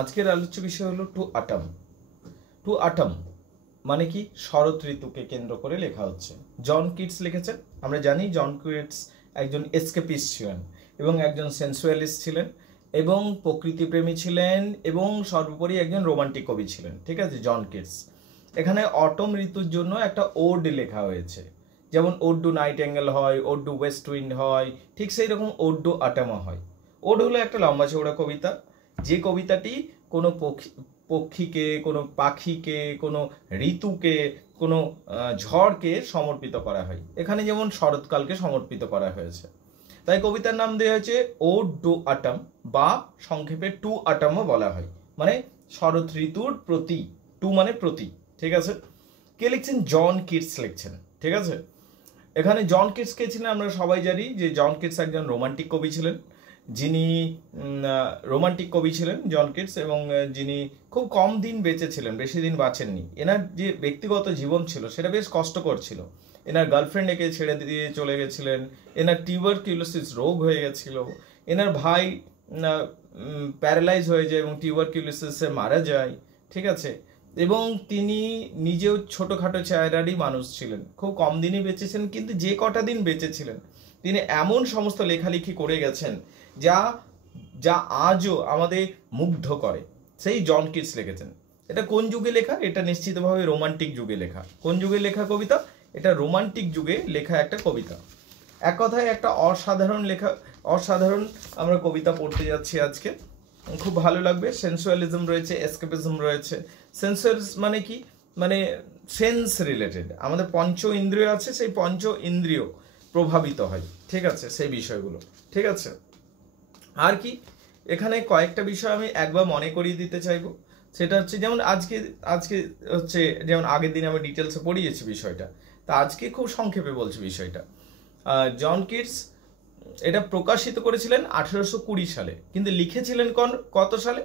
আজকের আলোচ্য বিষয় হলো টু অটম। টু অটম মানে কি? শরৎ ঋতুকে কেন্দ্র করে লেখা হচ্ছে। জন কিটস লিখেছেন। আমরা জানি জন কিটস একজন এসকেপিস্ট ছিলেন এবং একজন সেন্সুয়ালিস্ট ছিলেন এবং প্রকৃতিপ্রেমী ছিলেন এবং সর্বোপরি একজন রোমান্টিক কবি ছিলেন। ঠিক আছে, জন কিটস। এখানে অটম ঋতুর জন্য একটা ওড লেখা হয়েছে, যেমন ওড টু নাইট অ্যাঙ্গেল হয়, ওড টু ওয়েস্ট উইন্ড হয়, ঠিক সেই রকম ওড টু অটমও হয়। ওড হলো একটা লম্বা চৌড়া কবিতা, যে কবিতাটি কোনো পক্ষীকে, কোনো পাখিকে, কোনো ঋতুকে, কোনো ঝড়কে সমর্পিত করা হয়। এখানে যেমন শরৎকালকে সমর্পিত করা হয়েছে, তাই কবিতার নাম দেওয়া হয়েছে ওড টু অটম, বা সংক্ষেপে টু অটমও বলা হয়, মানে শরৎ ঋতুর প্রতি। টু মানে প্রতি। ঠিক আছে, কে লিখছেন? জন কিটস লিখছেন। ঠিক আছে, এখানে জন কিটস কে ছিলেন আমরা সবাই জানি যে জন কিটস একজন রোমান্টিক কবি ছিলেন, যিনি রোমান্টিক কবি ছিলেন জন কিটস, এবং যিনি খুব কম দিন বেঁচে ছিলেন, বেশি দিন বাঁচেননি। এনার যে ব্যক্তিগত জীবন ছিল সেটা বেশ কষ্টকর ছিল। এনার গার্লফ্রেন্ড একে ছেড়ে দিয়ে চলে গেছিলেন, এনার টিউবারকিউলোসিস রোগ হয়ে গেছিল, এনার ভাই প্যারালাইজ হয়ে যায় এবং টিউবারকিউলোসিসে মারা যায়। ঠিক আছে, এবং তিনি নিজেও ছোটোখাটো চেহারারই মানুষ ছিলেন, খুব কম দিনই বেঁচেছেন, কিন্তু যে কটা দিন বেঁচেছিলেন তিনি এমন সমস্ত লেখালেখি করে গেছেন যা যা আজও আমাদের মুগ্ধ করে। সেই জন কিটস লিখেছেন। এটা কোন যুগে লেখা? এটা নিশ্চিতভাবে রোমান্টিক যুগে লেখা। কোন যুগে লেখা কবিতা? এটা রোমান্টিক যুগে লেখা একটা কবিতা। এক কথায় একটা অসাধারণ আমরা কবিতা পড়তে যাচ্ছি আজকে, খুব ভালো লাগবে। সেন্সুয়ালিজম রয়েছে, এসকেপিজম রয়েছে। সেন্সুয়ালিজম মানে কি? মানে সেন্স রিলেটেড, আমাদের পঞ্চ ইন্দ্রিয় আছে, সেই পঞ্চ ইন্দ্রিয় প্রভাবিত হয়। ঠিক আছে, সেই বিষয়গুলো। ঠিক আছে, আর কি এখানে কয়েকটা বিষয় আমি একবার মনে করিয়ে দিতে চাইবো। সেটা হচ্ছে যেমন আজকে আজকে হচ্ছে যেমন আগের দিন আমি ডিটেলসে পড়িয়েছি বিষয়টা, তা আজকে খুব সংক্ষেপে বলছি বিষয়টা। জন কিটস এটা প্রকাশিত করেছিলেন 1820 সালে, কিন্তু লিখেছিলেন কত সালে?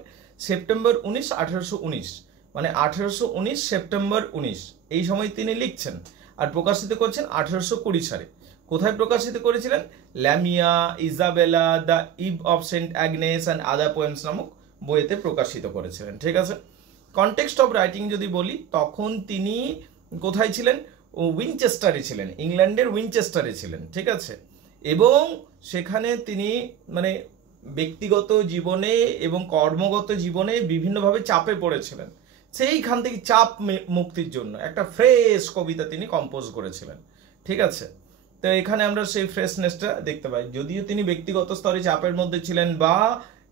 সেপ্টেম্বর 19, 1819, মানে 1819 সেপ্টেম্বর 19 এই সময় তিনি লিখছেন, আর প্রকাশিত করেছেন 1820 সালে। কোথায় প্রকাশিত করেছিলেন? Lamia, Isabella, the Eve of Saint Agnes and other poems নামক বইতে প্রকাশিত করেছিলেন। ঠিক আছে, কনটেক্সট অফ রাইটিং যদি বলি, তখন তিনি কোথায় ছিলেন? উইনচেস্টারে ছিলেন, ইংল্যান্ডের উইনচেস্টারে ছিলেন। ঠিক আছে, এবং সেখানে তিনি মানে ব্যক্তিগত জীবনে এবং কর্মগত জীবনে বিভিন্নভাবে চাপে পড়েছিলেন। সেইখান থেকে চাপ মুক্তির জন্য একটা ফ্রেশ কবিতা তিনি কম্পোজ করেছিলেন। ঠিক আছে, তো এখানে আমরা সেই ফ্রেশনেসটা দেখতে পাই। যদিও তিনি ব্যক্তিগত স্তরে চাপের মধ্যে ছিলেন বা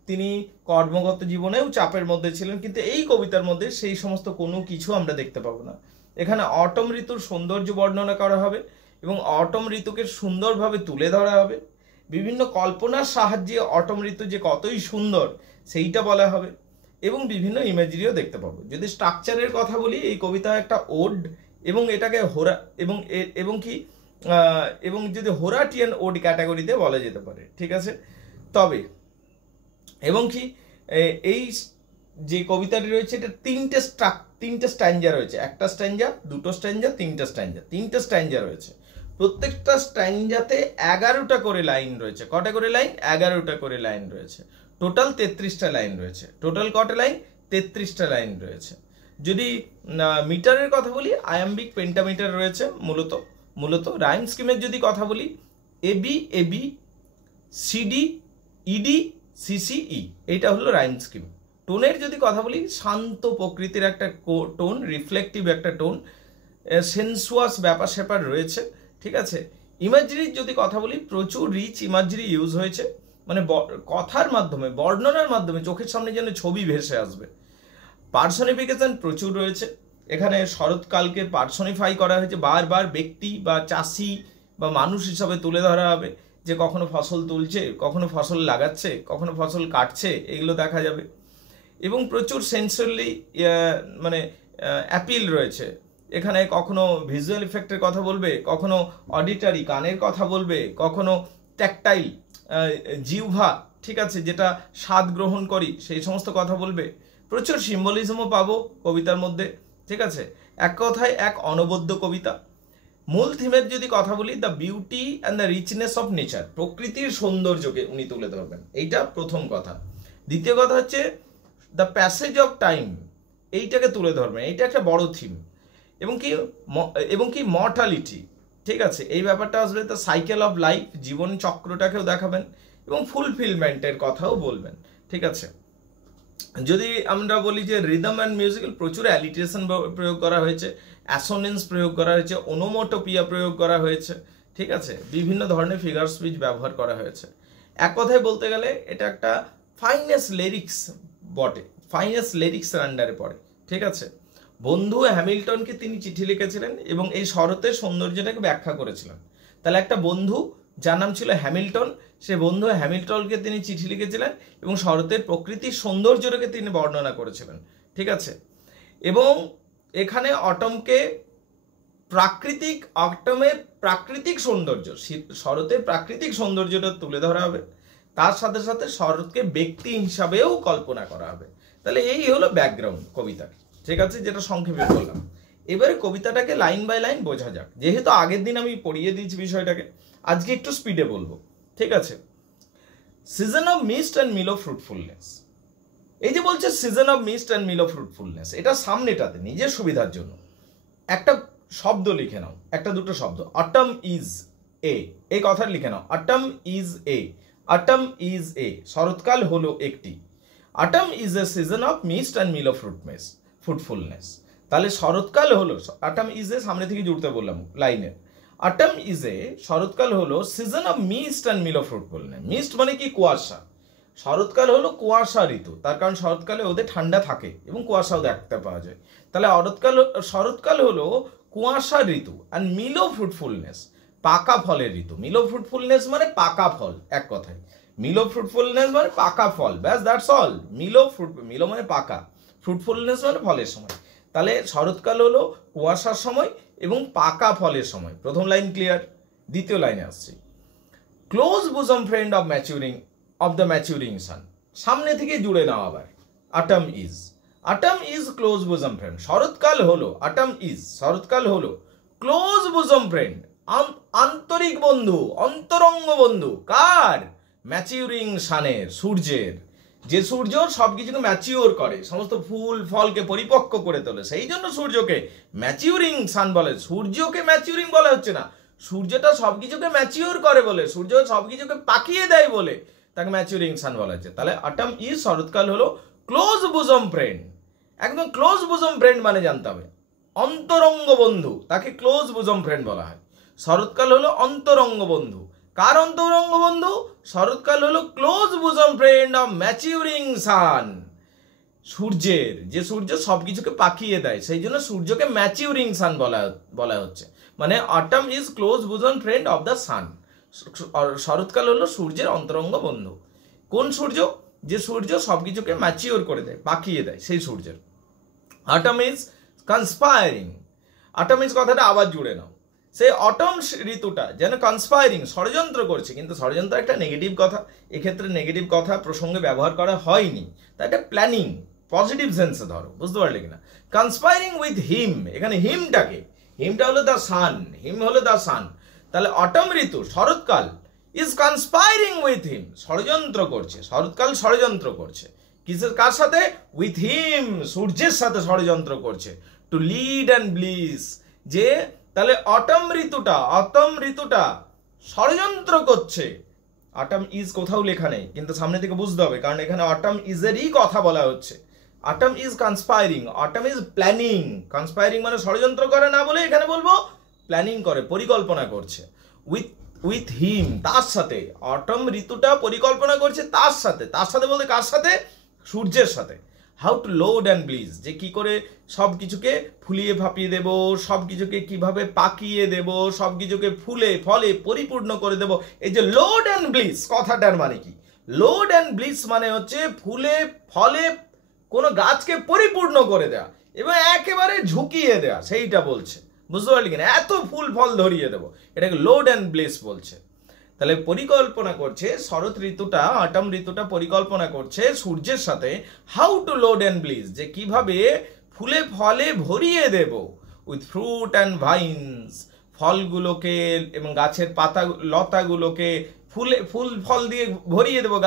তিনি কর্মগত জীবনেও চাপের মধ্যে ছিলেন, কিন্তু এই কবিতার মধ্যে সেই সমস্ত কোনো কিছু আমরা দেখতে পাবো না। এখানে অটম ঋতুর সৌন্দর্য বর্ণনা করা হবে এবং অটম ঋতুকে সুন্দরভাবে তুলে ধরা হবে। বিভিন্ন কল্পনার সাহায্যে অটম ঋতু যে কতই সুন্দর সেইটা বলা হবে, এবং বিভিন্ন ইমেজরিও দেখতে পাবো। যদি স্ট্রাকচারের কথা বলি, এই কবিতা একটা ওড, এবং এটাকে এবং যদি হোরাটিয়ান ওড ক্যাটাগরিতে বলা যেতে পারে। ঠিক আছে, তবে এবং কি এই যে কবিতাটি রয়েছে এটা তিনটে স্ট্যাঞ্জা রয়েছে। একটা স্ট্যাঞ্জা, দুটো স্ট্যাঞ্জা, তিনটে স্ট্যাঞ্জা রয়েছে। প্রত্যেকটা স্ট্যাঞ্জাতে 11টা করে লাইন রয়েছে। কটা করে লাইন? 11টা করে লাইন রয়েছে। টোটাল 33টা লাইন রয়েছে। টোটাল কটা লাইন? 33টা লাইন রয়েছে। যদি মিটারের কথা বলি, আয়াম্বিক পেন্টামিটার রয়েছে মূলত। রাইম স্কিমের যদি কথা বলি, A B A B, C D E D, C C E, এইটা হলো রাইম স্কিম। টোনের যদি কথা বলি, শান্ত প্রকৃতির একটা টোন, রিফ্লেকটিভ একটা টোন, সেন্সুয়াস ব্যাপার স্যাপার রয়েছে। ঠিক আছে, ইমাজিরির যদি কথা বলি, প্রচুর রিচ ইমাজিরি ইউজ হয়েছে, মানে কথার মাধ্যমে, বর্ণনার মাধ্যমে চোখের সামনে যেন ছবি ভেসে আসবে। পার্সনিফিকেশন প্রচুর রয়েছে। এখানে শরৎকালকে পার্সনিফাই করা হয়েছে, বারবার ব্যক্তি বা চাষি বা মানুষ হিসাবে তুলে ধরা হবে, যে কখনো ফসল তুলছে, কখনো ফসল লাগাচ্ছে, কখনো ফসল কাটছে, এগুলো দেখা যাবে। এবং প্রচুর সেন্সুয়ালি মানে অ্যাপিল রয়েছে এখানে। কখনো ভিজুয়াল ইফেক্টের কথা বলবে, কখনো অডিটারি কানের কথা বলবে, কখনো ট্যাকটাইল জিহ্বা, ঠিক আছে, যেটা স্বাদ গ্রহণ করি, সেই সমস্ত কথা বলবে। প্রচুর সিম্বলিজমও পাবো কবিতার মধ্যে। ঠিক আছে, এক কথায় এক অনবদ্য কবিতা। মূল থিমের যদি কথা বলি, the beauty and the richness of nature, প্রকৃতির সৌন্দর্যকে উনি তুলে ধরবেন, এইটা প্রথম কথা। দ্বিতীয় কথা হচ্ছে দ্য প্যাসেজ অফ টাইম এইটাকে তুলে ধরবেন, এইটা একটা বড় থিম। এবং কি মর্টালিটি, ঠিক আছে, এই ব্যাপারটা আসবে। দ্য সাইকেল অফ লাইফ, জীবন চক্রটাকেও দেখাবেন এবং ফুলফিলমেন্টের কথাও বলবেন, ঠিক আছে। যদি আমরা বলি যে রিদম অ্যান্ড মিউজিক্যাল, প্রচুর অ্যালিটেশন প্রয়োগ করা হয়েছে, অ্যাসোনেন্স প্রয়োগ করা হয়েছে, ওনোমোটোপিয়া প্রয়োগ করা হয়েছে, ঠিক আছে, বিভিন্ন ধরনের ফিগার স্পিচ ব্যবহার করা হয়েছে। এক কথায় বলতে গেলে এটা একটা ফাইনেস্ট লিরিক্স বটে, ফাইনেস্ট লিরিক্সের আন্ডারে পড়ে, ঠিক আছে। বন্ধু হ্যামিল্টনকে তিনি চিঠি লিখেছিলেন এবং এই শরতের সৌন্দর্যটাকে ব্যাখ্যা করেছিলেন। তাহলে একটা বন্ধু যার নাম ছিল হ্যামিল্টন, সে বন্ধু হ্যামিল্টনকে তিনি চিঠি লিখেছিলেন এবং শরতের প্রকৃতির সৌন্দর্যটাকে তিনি বর্ণনা করেছিলেন, ঠিক আছে। এবং এখানে অটমকে অটমের প্রাকৃতিক সৌন্দর্য, শরতের প্রাকৃতিক সৌন্দর্যটা তুলে ধরা হবে, তার সাথে সাথে শরৎকে ব্যক্তি হিসাবেও কল্পনা করা হবে। তাহলে এই হলো ব্যাকগ্রাউন্ড কবিতার, ঠিক আছে, যেটা সংক্ষেপে বললাম। এবারে কবিতাটাকে লাইন বাই লাইন বোঝা যাক। যেহেতু আগের দিন আমি পড়িয়ে দিয়েছি বিষয়টাকে, আজকে একটু স্পিডে বলবো, ঠিক আছে। Season of mist and mellow of fruitfulness, এই যে বলছে season of mist and mellow of fruitfulness, এটা সামনেটাতে নিজের সুবিধার জন্য একটা শব্দ লিখে নাও, একটা দুটো শব্দ। অটম ইজ এ, এই কথা লিখে নাও। Autumn is a, autumn is a, শরৎকাল হলো একটি। Autumn is a season of mist and mellow of fruitfulness. তাহলে শরৎকাল হলো, অটম ইজ এ সামনে থেকে জুড়তে বললাম লাইনের। অটম ইজ এ, শরৎকাল হলো season of mist and mellow of fruitfulness. Mist মানে কি? কুয়াশা। শরৎকাল হলো কুয়াশা ঋতু, তার কারণ শরৎকালে ওদের ঠান্ডা থাকে এবং কুয়াশাও দেখতে পাওয়া যায়। তাহলে শরৎকাল হলো কুয়াশা ঋতু। অ্যান্ড মিল অফ ফ্রুটফুলনেস, পাকা ফলের ঋতু। মিল অফ ফ্রুটফুলনেস মানে পাকা ফল, এক কথায় মিল অফ ফ্রুটফুলনেস মানে পাকা ফল, ব্যাস, দ্যাটস অল। মিল মানে পাকা, ফ্রুটফুলনেস মানে ফলের সময়। তাহলে শরৎকাল হলো কুয়াশার সময় এবং পাকা ফলের সময়। প্রথম লাইন ক্লিয়ার। দ্বিতীয় লাইনে আসছি, close bosom friend of the maturing sun, সামনে থেকে জুড়ে নাও আবার। Autumn is close bosom friend. শরৎকাল হলো, শরৎকাল হলো ক্লোজ বুজম ফ্রেন্ড, আন্তরিক বন্ধু, অন্তরঙ্গ বন্ধু। কার? ম্যাচিউরিং সানের, সূর্যের। যে সূর্য সবকিছুকে ম্যাচিওর করে, সমস্ত ফুল ফলকে পরিপক্ক করে তোলে, সেই জন্য সূর্যকে ম্যাচিউরিং সান বলে। সূর্যকে ম্যাচিউরিং বলা হচ্ছে না, সূর্যটা সবকিছুকে ম্যাচিওর করে বলে, সূর্য সবকিছুকে পাকিয়ে দেয় বলে তাকে ম্যাচিউরিং সান বলা হচ্ছে। তাহলে অটম ইজ, শরৎকাল হলো ক্লোজ বুজম ফ্রেন্ড। একদম ক্লোজ বুজম ফ্রেন্ড মানে জানতে হবে অন্তরঙ্গ বন্ধু, তাকে ক্লোজ বুজম ফ্রেন্ড বলা হয়। শরৎকাল হলো অন্তরঙ্গ বন্ধু। কার অন্তরঙ্গ বন্ধু? শরৎকাল হলো ক্লোজ বুজম ফ্রেন্ড অফ ম্যাচিউরিং সান, সূর্যের। যে সূর্য সবকিছুকে পাকিয়ে দেয়, সেই জন্য সূর্যকে ম্যাচিউরিং সান বলা হচ্ছে। মানে autumn is close bosom friend of the sun. শরৎকাল হলো সূর্যের অন্তরঙ্গ বন্ধু। কোন সূর্য? যে সূর্য সবকিছুকে ম্যাচিওর করে দেয়, পাকিয়ে দেয়, সেই সূর্যের। Autumn is conspiring. Autumn is কথাটা আবার জুড়ে নাও। সেই অটম ঋতুটা যেন কনস্পায়ারিং, ষড়যন্ত্র করছে। কিন্তু ষড়যন্ত্র একটা নেগেটিভ কথা, এক্ষেত্রে নেগেটিভ কথা প্রসঙ্গে ব্যবহার করা হয়নি, তাই এটা প্ল্যানিং, পজিটিভ সেন্সে ধরো, বুঝতে পারলে কিনা। কনস্পায়ারিং উইথ হিম, এখানে হিমটা হলো দ্য সান, হিম হলো দ্য সান। তাহলে অটম ঋতু, শরৎকাল, ইজ কনস্পায়ারিং উইথ হিম, ষড়যন্ত্র করছে, শরৎকাল ষড়যন্ত্র করছে। কিসের, কার সাথে? উইথ হিম, সূর্যের সাথে ষড়যন্ত্র করছে। টু লিড অ্যান্ড ব্লিস, যে তাহলে অটম ঋতুটা ষড়যন্ত্র করছে। অটম ইজ কোথাও লেখা নেই, কিন্তু সামনে থেকে বুঝতে হবে, কারণ এখানে অটম ইজেরই কথা বলা হচ্ছে। Autumn is conspiring, autumn is planning. Conspiring মানে ষড়যন্ত্র করে না বলে এখানে বলবো প্ল্যানিং করে, পরিকল্পনা করছে। উইথ হিম, তার সাথে। অটম ঋতুটা পরিকল্পনা করছে তার সাথে বলতে কার সাথে? সূর্যের সাথে। হাউ টু লোড অ্যান্ড ব্লিজ, যে কি করে সব কিছুকে ফুলিয়ে ফাঁপিয়ে দেব, সব কিছুকে কিভাবে পাকিয়ে দেব, সব কিছুকে ফুলে ফলে পরিপূর্ণ করে দেব। এই যে লোড অ্যান্ড ব্লিজ কথাটার মানে কি? লোড অ্যান্ড ব্লিজ মানে হচ্ছে ফুলে ফলে কোনো গাছকে পরিপূর্ণ করে দেওয়া এবং একেবারে ঝুঁকিয়ে দেওয়া, সেইটা বলছে। বুঝতে পারলি কিনা? এত ফুল ফল ধরিয়ে দেবো, এটাকে লোড অ্যান্ড ব্লিস বলছে। তাহলে পরিকল্পনা করছে শরৎ ঋতুটা, অটম ঋতুটা পরিকল্পনা করছে সূর্যের সাথে। How to load and bliss, যে কিভাবে ফুলে ফলে ভরিয়ে দেব। উইথ ফ্রুট অ্যান্ড ভাইনস, ফলগুলোকে এবং গাছের পাতা লতাগুলোকে ফুল ফল দিয়ে ভরিয়ে দেবো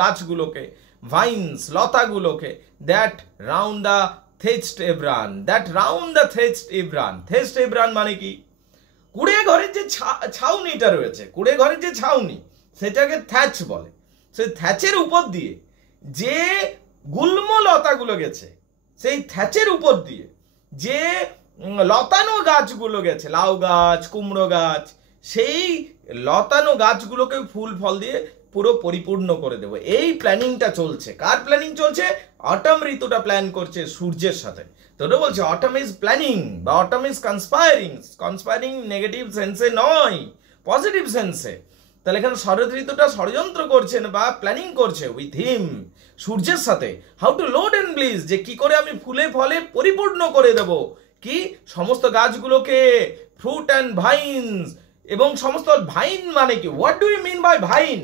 গাছগুলোকে। ভাইন্স লতাগুলোকে, that round the thatch eaves run, that round the thatch eaves run. Thatch eaves run মানে কি? কুড়ে ঘরের যে ছাউনিটা রয়েছে, কুড়ে ঘরের যে ছাউনি, সেটাকে থ্যাচ বলে। সেই থ্যাচের উপর দিয়ে যে গুল্ম লতাগুলো গেছে, সেই থ্যাচের উপর দিয়ে যে লতানো গাছগুলো গেছে, লাউ গাছ, কুমড়ো গাছ, সেই লতানো গাছগুলোকে ফুল ফল দিয়ে পুরো পরিপূর্ণ করে দেবো। এই প্ল্যানিংটা চলছে। কার প্ল্যানিং চলছে? অটম ঋতুটা প্ল্যান করছে সূর্যের সাথে। তো ওটা বলছে অটম ইজ প্ল্যানিং বা অটম ইজ কনস্পায়ারিং। কনস্পায়ারিং নেগেটিভ সেন্সে নয়, পজিটিভ সেন্সে। তাহলে এখানে শরৎ ঋতুটা ষড়যন্ত্র করছেন বা প্ল্যানিং করছে উইথ হিম, সূর্যের সাথে। হাউ টু লোড এন্ড ব্লিজ, যে কি করে আমি ফুলে ফলে পরিপূর্ণ করে দেব কি সমস্ত গাছগুলোকে, ফ্রুট অ্যান্ড ভাইনস। এবং সমস্ত ভাইন মানে কি? What do you mean by vine?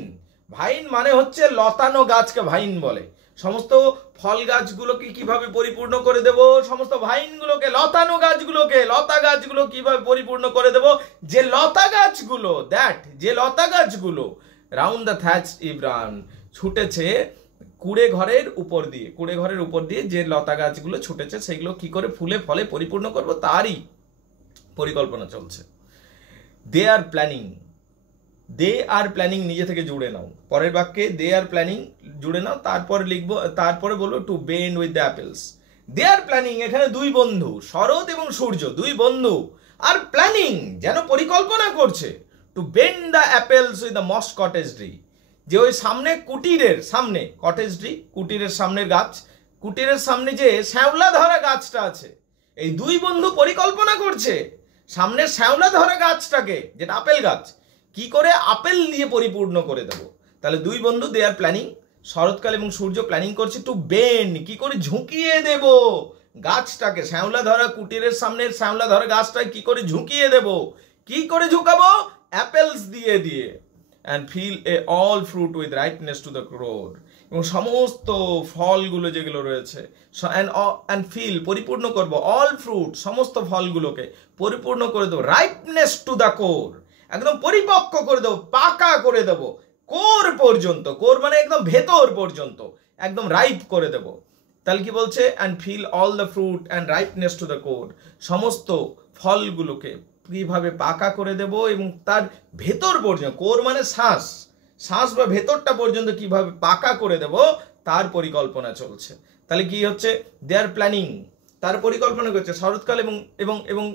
Vine মানে হচ্ছে লতানো গাছকে ভাইন বলে। সমস্ত ফল গাছগুলোকে কিভাবে পরিপূর্ণ করে দেব? সমস্ত ভাইনগুলোকে, লতানো গাছগুলোকে, লতা গাছগুলো কিভাবে পরিপূর্ণ করে দেব? যে লতা গাছগুলো, দ্যাট যে লতা গাছগুলো রাউন্ড দ্য থ্যাচ ইব্রান ছুটেছে কুড়ে ঘরের উপর দিয়ে, কুড়ে ঘরের উপর দিয়ে যে লতা গাছগুলো ছুটেছে সেগুলো কি করে ফুলে ফলে পরিপূর্ণ করব, তারই পরিকল্পনা চলছে। দে are planning, they are planning নিজে থেকে জুড়ে নাও। পরের বাক্যে দে আর প্ল্যানিং জুড়ে নাও, তারপরে লিখবো, তারপরে বলবো to bend with the apples. They are planning, এখানে দুই বন্ধু, শরৎ এবং সূর্য, দুই বন্ধু আর প্ল্যানিং, যেন পরিকল্পনা করছে to bend the apples with the most cottage tree. যে ওই সামনে কুটিরের সামনে, কটেজ ট্রি কুটিরের সামনের গাছ, কুটিরের সামনে যে শ্যাওলা ধরা গাছটা আছে, এই দুই বন্ধু পরিকল্পনা করছে সামনের শ্যাওলা ধরা গাছটাকে, যেটা আপেল গাছ, কি করে আপেল দিয়ে পরিপূর্ণ করে দেব। তাহলে দুই বন্ধু দে আর প্ল্যানিং, শরৎকাল এবং সূর্য প্ল্যানিং করছে টু বেন্ড, কি করে ঝুঁকিয়ে দেব গাছটাকে, শ্যাওলা ধরা কুটিরের সামনের শ্যাওলা ধরা গাছটাকে কি করে ঝুঁকিয়ে দেব। কি করে ঝুঁকাবো? অ্যাপেলস দিয়ে দিয়ে। And fill a all fruit with ripeness to the core, এবং সমস্ত ফলগুলো যেগুলো রয়েছে, অ্যান্ড ফিল পরিপূর্ণ করব, অল ফ্রুট সমস্ত ফলগুলোকে পরিপূর্ণ করে দেবো, রাইপনেস টু দ্য কোর একদম পরিপক্ক করে দেবো, পাকা করে দেবো, কোর পর্যন্ত, কোর মানে একদম ভেতর পর্যন্ত একদম রাইপ করে দেবো। তাহলে কি বলছে? And fill all the fruit and ripeness to the core, সমস্ত ফলগুলোকে কিভাবে পাকা করে দেব এবং তার ভেতর পর্যন্ত, কোর মানে শ্বাস, শ্বাস বা ভেতরটা পর্যন্ত কিভাবে পাকা করে দেব তার পরিকল্পনা চলছে। তাহলে কি হচ্ছে? দে আর প্ল্যানিং, তার পরিকল্পনা করছে শরৎকাল এবং এবং এবং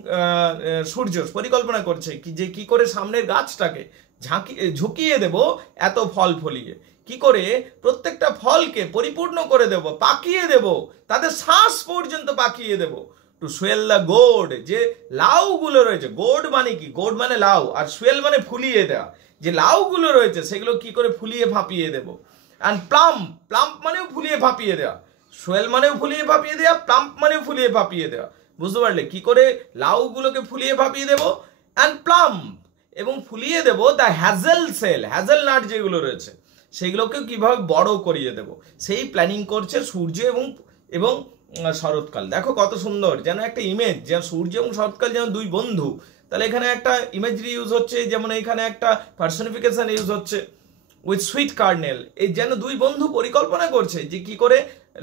সূর্য পরিকল্পনা করছে কি যে কি করে সামনের গাছটাকে ঝুঁকিয়ে দেব এত ফল ফলিয়ে, কি করে প্রত্যেকটা ফলকে পরিপূর্ণ করে দেব, পাকিয়ে দেব, তাদের শ্বাস পর্যন্ত পাকিয়ে দেব। টু সোয়েল দ্য গোড, যে লাউগুলো রয়েছে, গোড মানে কি? গোড মানে লাউ, আর সোয়েল মানে ফুলিয়ে দেওয়া, যে লাউগুলো রয়েছে সেগুলো কি করে ফুলিয়ে ফাঁপিয়ে দেব। অ্যান্ড প্লাম্প, প্লাম্প মানেও ফুলিয়ে ফাঁপিয়ে দেওয়া, সোয়েল মানেও ফুলিয়ে ফাঁপিয়ে দেওয়া, প্লাম্প মানেও ফুলিয়ে ফাঁপিয়ে দেওয়া। বুঝতে পারলে? কি করে লাউগুলোকে ফুলিয়ে ফাঁপিয়ে দেব, অ্যান্ড প্লাম্প, এবং ফুলিয়ে দেব the hazel shell, hazel nut যেগুলো রয়েছে সেগুলোকে কিভাবে বড় করিয়ে দেব, সেই প্ল্যানিং করছে সূর্য এবং এবং শরৎকাল। দেখো কত সুন্দর, যেন একটা ইমেজ, যেন সূর্য এবং শরৎকাল যেন দুই বন্ধু। তাহলে এখানে একটা ইমেজরি ইউজ হচ্ছে, যেমন এখানে একটা পার্সনিফিকেশন ইউজ হচ্ছে উইথ সুইট কার্নেল, এই যেন দুই বন্ধু পরিকল্পনা করছে যে কি করে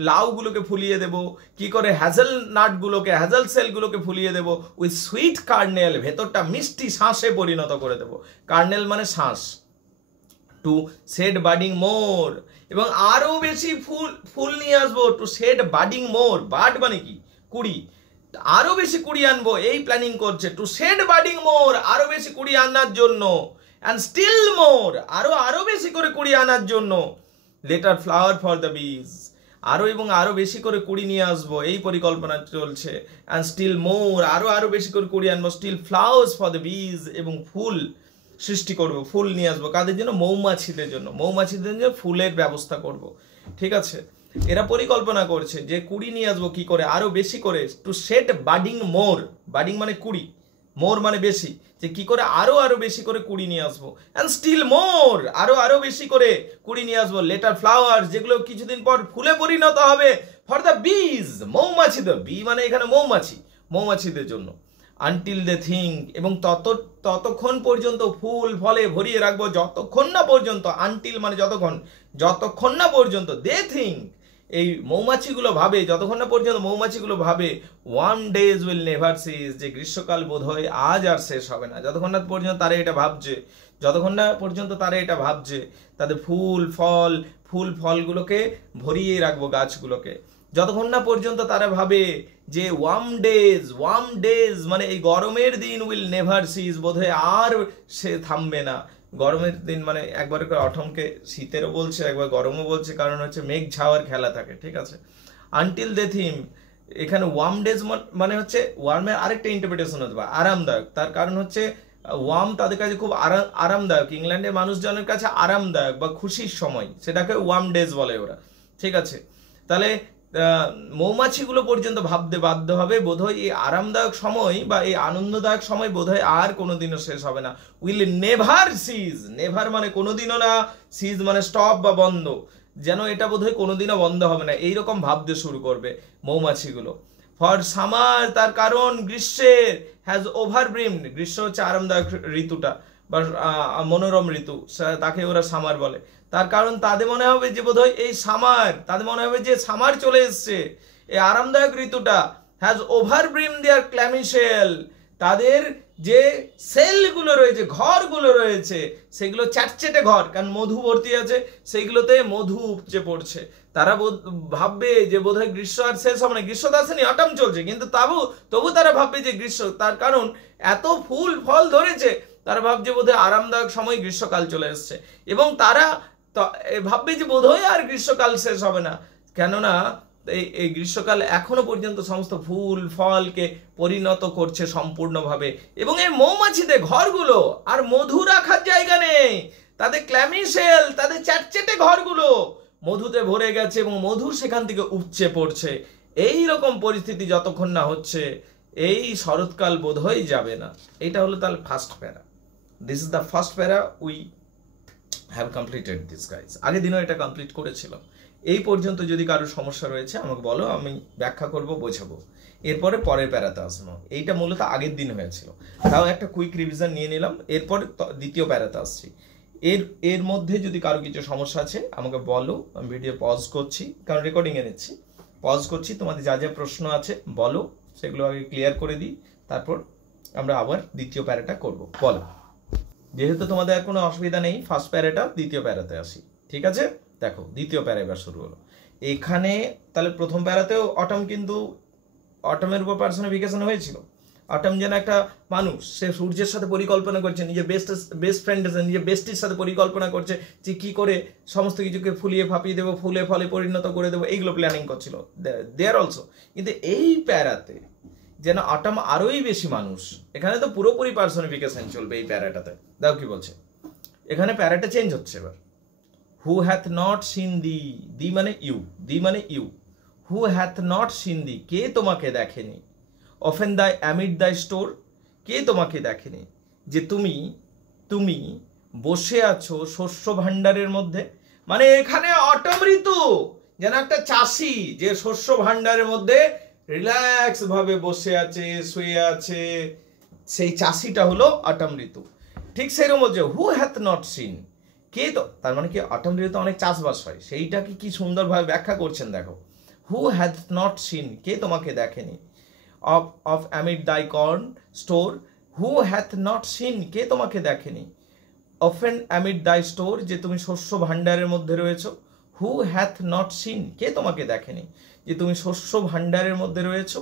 লাউগুলোকে ফুলিয়ে দেব, কি করে হ্যাজেল নাটগুলোকে, হ্যাজেল সেলগুলোকে ফুলিয়ে দেব, উইথ সুইট কার্নেল, ভেতরটা মিষ্টি শ্বাসে পরিণত করে দেব। কার্নেল মানে শ্বাস। টু শেড বাডিং মোর, এবং আরো বেশি ফুল নিয়ে আসবো। টু শেড বাডিং মোর, বাড মানে কি? কুড়ি, আরো বেশি কুড়ি আনবো, এই প্ল্যানিং করছে। টু শেড বাডিং মোর, আরো বেশি কুড়ি আনার জন্য। অ্যান্ড স্টিল মোর, আরো বেশি করে কুড়ি আনার জন্য। লেটার ফ্লাওয়ার ফর দ্য বিজ, আরো এবং আরো বেশি করে কুড়ি নিয়ে আসবো, এই পরিকল্পনা চলছে। অ্যান্ড স্টিল মোর, আরো বেশি করে কুড়ি আনবো। স্টিল ফ্লাওয়ার্স ফর দ্য বিজ, এবং ফুল সৃষ্টি করব, ফুল নিয়ে আসবো। কাদের জন্য? মৌমাছিদের জন্য, মৌমাছিদের জন্য ফুলের ব্যবস্থা করব। ঠিক আছে, এরা পরিকল্পনা করছে যে কুড়ি নিয়ে আসবো কি করে, আরো বেশি করে। টু সেট বাডিং মোর, বাডিং মানে কুড়ি, মোর মানে বেশি, যে কি করে আরো বেশি করে কুড়ি নিয়ে আসবো। অ্যান্ড স্টিল মোর, আরো বেশি করে কুড়ি নিয়ে আসবো। লেটার ফ্লাওয়ার, যেগুলো কিছুদিন পর ফুলে পরিণত হবে। ফর দ্য বিজ, মৌমাছিদের, বি মানে এখানে মৌমাছি, মৌমাছিদের জন্য। আনটিল দে থিঙ্ক, এবং ততক্ষণ পর্যন্ত ফুল ফলে ভরিয়ে রাখবো যতক্ষণ না পর্যন্ত, আনটিল মানে যতক্ষণ না পর্যন্ত দে থিঙ্ক, এই মৌমাছিগুলো ভাবে, যতক্ষণ না পর্যন্ত মৌমাছিগুলো ভাবে ওয়ান ডেজ উইল নেভার সিজ, যে গ্রীষ্মকাল বোধ হয় আজ আর শেষ হবে না, যতক্ষণ না পর্যন্ত তারা এটা ভাবছে, তাদের ফুল ফলগুলোকে ভরিয়ে রাখবো গাছগুলোকে, যতক্ষণ না পর্যন্ত তারা ভাবে যে ওয়ার্ম ডেজ মানে এই গরমের দিন উইল নেভার সিজ, বোধহয় আর সে থামবে না। গরমের দিন মানে একবার করে অটমকে শীতেরও বলছে, একবার গরমও বলছে, কারণ হচ্ছে মেঘ ঝাওয়ার খেলা থাকে, ঠিক আছে। আনটিল দে থিম, এখানে ওয়ার্ম ডেজ মানে হচ্ছে ওয়ার্মের আরেকটা ইন্টারপ্রিটেশন হতে পারে আরামদায়ক, তার কারণ হচ্ছে ওয়ার্ম তাদের কাছে খুব আরামদায়ক, ইংল্যান্ডের মানুষজনের কাছে আরামদায়ক বা খুশির সময়, সেটাকে ওয়ার্ম ডেজ বলে ওরা, ঠিক আছে। তাহলে মৌমাছিগুলো পর্যন্ত ভাবতে বাধ্য হবে বোধহয় এই আরামদায়ক সময় বা এই আনন্দদায়ক সময় বোধহয় আর কোনোদিনও শেষ হবে না। উইল নেভার সিজ, নেভার মানে কোনোদিনও না, সিজ মানে স্টপ বা বন্ধ, যেন এটা বোধহয় কোনোদিনও বন্ধ হবে না, এইরকম ভাবতে শুরু করবে মৌমাছিগুলো। ফর সামার, তার কারণ গ্রীষ্মের, হ্যাজ ওভারব্রিমড, গ্রীষ্ম হচ্ছে আরামদায়ক ঋতুটা বা মনোরম ঋতু, তাকে ওরা সামার বলে। তার কারণ তাদের মনে হবে যে বোধহয় এই সামার, তাদের মনে হবে যে সামার চলে এসছে, এই আরামদায়ক ঋতুটা। হ্যাজ ওভারব্রিম দেয়ার ক্ল্যামি শেল, তাদের যে সেলগুলো রয়েছে, ঘরগুলো রয়েছে, সেগুলো চ্যাটচেটে ঘর, কারণ মধু ভর্তি আছে, সেইগুলোতে মধু উপচে পড়ছে। তারা ভাববে যে বোধহয় গ্রীষ্ম আর শেষ হবে না, গ্রীষ্ম তো আসেনি, অটম চলছে, কিন্তু তবু তারা ভাববে যে গ্রীষ্ম, তার কারণ এত ফুল ফল ধরেছে, তারা ভাবছে বোধহয় আরামদায়ক সময় গ্রীষ্মকাল চলে এসছে, এবং তারা ভাববে যে বোধহয় আর গ্রীষ্মকাল শেষ হবে না, কেননা এই গ্রীষ্মকাল এখনো পর্যন্ত সমস্ত ফুল ফলকে পরিণত করছে সম্পূর্ণভাবে, এবং এই মৌমাছিদের ঘরগুলো আর মধু রাখার জায়গা নেই, তাদের ক্ল্যামি শেল, তাদের চ্যাটচেটে ঘরগুলো মধুতে ভরে গেছে এবং মধু সেখান থেকে উপচে পড়ছে। এই রকম পরিস্থিতি যতক্ষণ না হচ্ছে এই শরৎকাল বোধহয় যাবে না। এটা হলো তাহলে ফার্স্ট প্যারা। দিস ইজ দ্য ফার্স্ট প্যারা, we have completed this guys. আগের দিনও এটা কমপ্লিট করেছিলাম। এই পর্যন্ত যদি কারোর সমস্যা রয়েছে আমাকে বলো, আমি ব্যাখ্যা করব, বোঝাবো। এরপরে পরের প্যারাতে আসবো। এইটা মূলত আগের দিন হয়েছিল, তাও একটা কুইক রিভিশন নিয়ে নিলাম। এরপরে দ্বিতীয় প্যারাতে আসছি। এর মধ্যে যদি কারো কিছু সমস্যা আছে আমাকে বলো, আমি ভিডিও পজ করছি, কারণ রেকর্ডিংয়ে নিচ্ছি, পজ করছি, তোমাদের যা যা প্রশ্ন আছে বলো, সেগুলো আগে ক্লিয়ার করে দিই, তারপর আমরা আবার দ্বিতীয় প্যারাটা করব। বলো, যেহেতু তোমাদের আর কোনো অসুবিধা নেই, ফার্স্ট প্যারাটা দ্বিতীয় প্যারাতে আসি, ঠিক আছে। দেখো দ্বিতীয় প্যারা এবার শুরু হলো। এখানে তাহলে প্রথম প্যারাতেও অটম, কিন্তু অটমের উপর পার্সনিফিকেশন হয়েছিল। অটম যেন একটা মানুষ, সে সূর্যের সাথে পরিকল্পনা করছে, নিজের বেস্ট ফ্রেন্ডের সাথে, নিজের বেস্টির সাথে পরিকল্পনা করছে যে কি করে সমস্ত কিছুকে ফুলিয়ে ফাঁপিয়ে দেবো, ফুলে ফলে পরিণত করে দেবো, এইগুলো প্ল্যানিং করছিল দেয়ার অলসো। কিন্তু এই প্যারাতে যেন অটম আরোই বেশি মানুষ, এখানে তো পুরোপুরি পার্সনিফিকেশন চলবে এই প্যারাটাতে। দেখো কি বলছে, এখানে প্যারাটা চেঞ্জ হচ্ছে এবার। Who hath not seen thee, thee মানে you, who hath not seen thee, কে তোমাকে দেখেনি। অফেন দাই অ্যামিড দাই স্টোর, কে তোমাকে দেখেনি, যে তুমি বসে আছো শস্য ভাণ্ডারের মধ্যে। মানে এখানে অটম ঋতু যেন একটা চাষি, যে শস্য ভাণ্ডারের মধ্যে রিল্যাক্স ভাবে বসে আছে, শুয়ে আছে, সেই চাষিটা হলো অটম ঋতু। ঠিক সেরকম হচ্ছে হু হ্যাথ নট সিন, কে তো, তার মানে কি অটম ঋতুতে অনেক চাষবাস হয়, সেইটাকে কি সুন্দরভাবে ব্যাখ্যা করছেন দেখো। হু হ্যাথ নট সিন, কে তোমাকে দেখেনি। Oft amid thy corn store, who hath not seen, কে তোমাকে দেখেনি। অফেন অ্যামিড দাই স্টোর, যে তুমি শস্য ভাণ্ডারের মধ্যে রয়েছো। হু হ্যাথ নট সিন, কে তোমাকে দেখেনি, যে তুমি শস্য ভাণ্ডারের মধ্যে রয়েছো,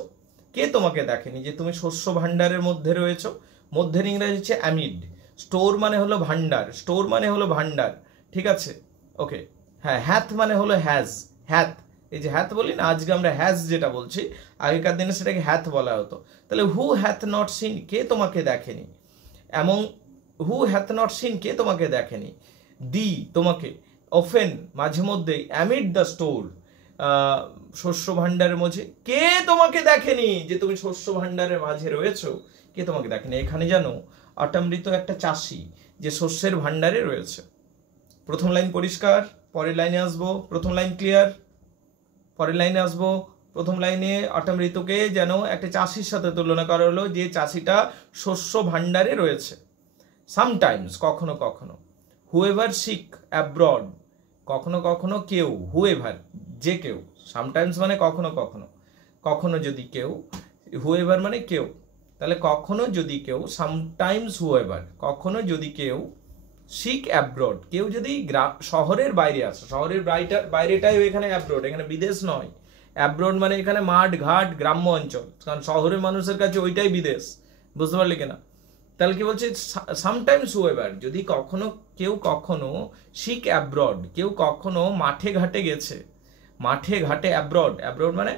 কে তোমাকে দেখেনি, যে তুমি শস্য ভাণ্ডারের মধ্যে রয়েছো। মধ্যের ইংরেজি হচ্ছে অ্যামিড, স্টোর মানে হলো ভাণ্ডার, স্টোর মানে হলো ভাণ্ডার, ঠিক আছে, ওকে। হ্যাঁ, হ্যাথ মানে হলো হ্যাজ, হ্যাথ, এই যে হ্যাথ বলি না, আজকে আমরা হ্যাজ যেটা বলছি, আগেকার দিনে সেটাকে হ্যাথ বলা হতো। তাহলে হু হ্যাথ নট সিন, কে তোমাকে দেখেনি, এবং হু হ্যাথ নট সিন, কে তোমাকে দেখেনি। দি তোমাকে, অফেন মাঝে মধ্যে, অ্যামিড দ্য স্টোর শস্য ভাণ্ডারের মাঝে, কে তোমাকে দেখেনি, যে তুমি শস্য ভাণ্ডারের মাঝে রয়েছো, কে তোমাকে দেখেনি। এখানে জানো অটম ঋতু একটা চাষি, যে শস্যের ভাণ্ডারে রয়েছে। প্রথম লাইন পরিষ্কার, পরের লাইনে আসবো। প্রথম লাইন ক্লিয়ার, পরের লাইনে আসবো। প্রথম লাইনে অটম ঋতুকে যেন একটা চাষির সাথে তুলনা করা হলো, যে চাষিটা শস্য ভাণ্ডারে রয়েছে। সামটাইমস, কখনো কখনো। হুএভার সিক অ্যাব্রড, কখনো কখনো কেউ, হুএভার যে কেউ, সামটাইমস মানে কখনো কখনো, কখনো যদি কেউ, হুএভার মানে কেউ, তাহলে কখনো যদি কেউ, সামটাইমস হুএভার, কখনো যদি কেউ, সিক অ্যাব্রড, কেউ যদি শহরের বাইরে আসে, শহরের বাইরেটাই এখানে অ্যাব্রড, এখানে বিদেশ নয়। অ্যাব্রড মানে এখানে মাঠ ঘাট গ্রাম্য অঞ্চল, কারণ শহরের মানুষের কাছে ওইটাই বিদেশ, বুঝতে পারলে কিনা। তাহলে কি বলছে, সামটাইমস হুএভার, যদি কখনো কেউ কখনো, সিক অ্যাব্রড, কেউ কখনো মাঠে ঘাটে গেছে, মাঠে ঘাটে অ্যাব্রড, অ্যাব্রড মানে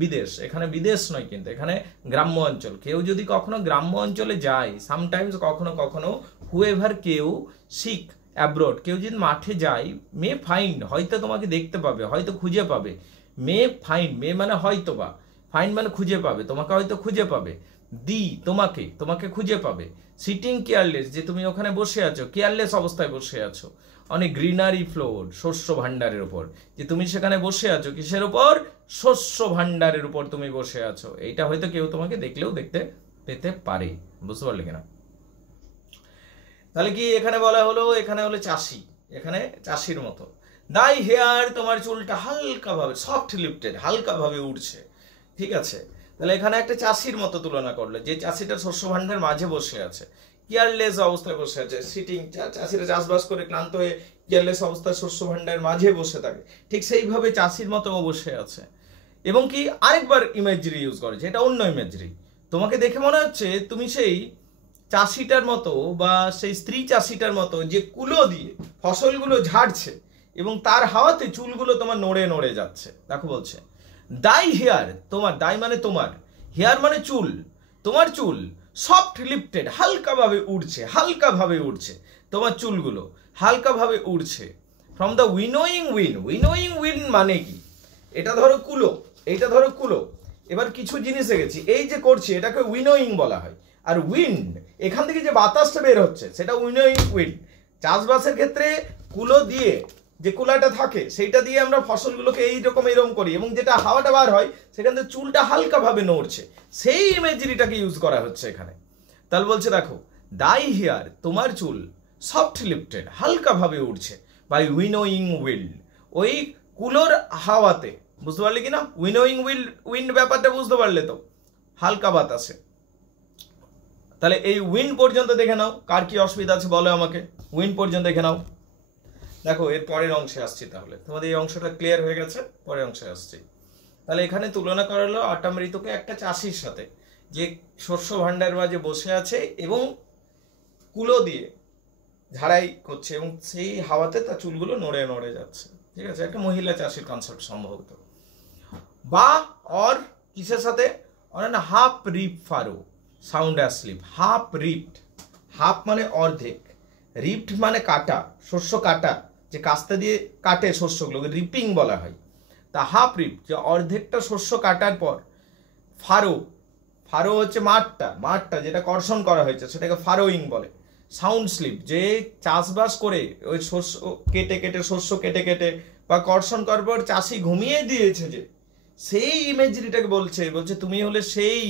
বিদেশ, এখানে বিদেশ নয় কিন্তু এখানে গ্রাম্য অঞ্চল, কেউ যদি কখনো গ্রাম্য অঞ্চলে যায়, সামটাইমস কখনো কখনো, হুএভার কেউ, সিক অ্যাব্রড, কেউ যদি মাঠে যায়, মে ফাইন্ড হয়তো তোমাকে দেখতে পাবে, হয়তো খুঁজে পাবে, মে ফাইন্ড, মে মানে হয়তো বা, ফাইন্ড মানে খুঁজে পাবে, তোমাকে হয়তো খুঁজে পাবে, দি তোমাকে, তোমাকে খুঁজে পাবে, সিটিং কেয়ারলেস, যে তুমি ওখানে বসে আছো, কেয়ারলেস অবস্থায় বসে আছো, অনেক গ্রিনারি ফ্লোর, শস্য ভাণ্ডারের উপর, যে তুমি সেখানে বসে আছো কিসের উপর, শস্য ভাণ্ডারের উপর তুমি বসে আছো, এইটা হয়তো কেউ তোমাকে দেখলেও দেখতে পেতে পারে, বুঝতে পারলে কিনা। তাহলে কি এখানে বলা হলো, এখানে হলো চাষি, এখানে চাষির মতো। দাই হেয়ার, তোমার চুলটা হালকা ভাবে, সফট লিফটেড, হালকা ভাবে উঠছে, ঠিক আছে। তাহলে এখানে একটা চাষির মতো তুলনা করলো, যে চাষিটা শস্য ভাণ্ডার মাঝে বসে আছে, কেয়ারলেস অবস্থায় বসে আছে, সিটিং, চাষিরা চাষবাস করে ক্লান্ত হয়ে কেয়ারলেস অবস্থায় শস্য ভাণ্ডার মাঝে বসে থাকে, ঠিক সেইভাবে চাষির মতো বসে আছে। এবং কি আরেকবার ইমেজরি ইউজ করেছে, এটা অন্য ইমেজরি, তোমাকে দেখে মনে হচ্ছে তুমি সেই চাষিটার মতো বা সেই স্ত্রী চাষিটার মতো, যে কুলো দিয়ে ফসলগুলো ঝাড়ছে এবং তার হাওয়াতে চুলগুলো তোমার নড়ে নড়ে যাচ্ছে। দেখো বলছে, দাই হেয়ার, তোমার, দাই মানে তোমার, হেয়ার মানে চুল, তোমার চুল সফট লিফটেড, হালকাভাবে উড়ছে, হালকাভাবে উড়ছে, তোমার চুলগুলো হালকাভাবে উড়ছে, from the winnowing wind. Winnowing wind মানে কি, এটা ধরো কুলো, এইটা ধরো কুলো, এবার কিছু জিনিস দেখেছি, এই যে করছি এটাকে উইনোয়িং বলা হয়, আর উইন্ড এখান থেকে যে বাতাসটা বের হচ্ছে সেটা উইনোয়িং উইন্ড। চাষবাসের ক্ষেত্রে কুলো দিয়ে, যে কুলাটা থাকে সেইটা দিয়ে আমরা ফসলগুলোকে এইরকম এরকম করি, এবং যেটা হাওয়াটা বার হয় সেখান থেকে চুলটা হালকাভাবে নড়ছে, সেই ইমেজরিটাকে ইউজ করা হচ্ছে এখানে। তাহলে বলছে দেখো, দাই হেয়ার, তোমার চুল, সফট লিফটেড, হালকাভাবে উঠছে, বাই উইনোয়িং উইন্ড, ওই কুলোর হাওয়াতে, বুঝতে পারলে কিনা, উইনোয়িং উইন্ড ব্যাপারটা বুঝতে পারলে তো, হালকা বাতাসে। তাহলে এই উইন্ড পর্যন্ত দেখে নাও, কার কি অসুবিধা আছে বলো আমাকে, উইন্ড পর্যন্ত দেখে নাও। দেখো এর পরের অংশে আসছি, তাহলে তোমাদের এই অংশটা ক্লিয়ার হয়ে গেছে, পরের অংশে আসছি। তাহলে এখানে তুলনা করা হলো অটম ঋতুকে একটা চাষির সাথে, যে শস্য ভাণ্ডার মাঝে বসে আছে এবং কুলো দিয়ে ঝাড়াই করছে এবং সেই হাওয়াতে তার চুলগুলো নড়ে নড়ে যাচ্ছে, ঠিক আছে, একটা মহিলা চাষির কনসেপ্ট সম্ভবত। বা অর কিসের সাথে, on half reaped furrow, sound asleep, half reaped, half মানে অর্ধেক, রিপ্ট মানে কাটা, শস্য কাটা, যে কাস্তে দিয়ে কাটে শস্যগুলোকে রিপিং বলা হয়, তা হাফ রিপ, যে অর্ধেকটা শস্য কাটার পর, ফারো, ফারো হচ্ছে মাঠটা যেটা কর্ষণ করা হয়েছে সেটাকে ফারোইং বলে, সাউন্ড স্লিপ, যে চাষবাস করে ওই শস্য কেটে কেটে, শস্য কেটে কেটে বা কর্ষণ করার পর চাষি ঘুমিয়ে দিয়েছে, যে সেই ইমেজরিটাকে বলছে তুমি হলে সেই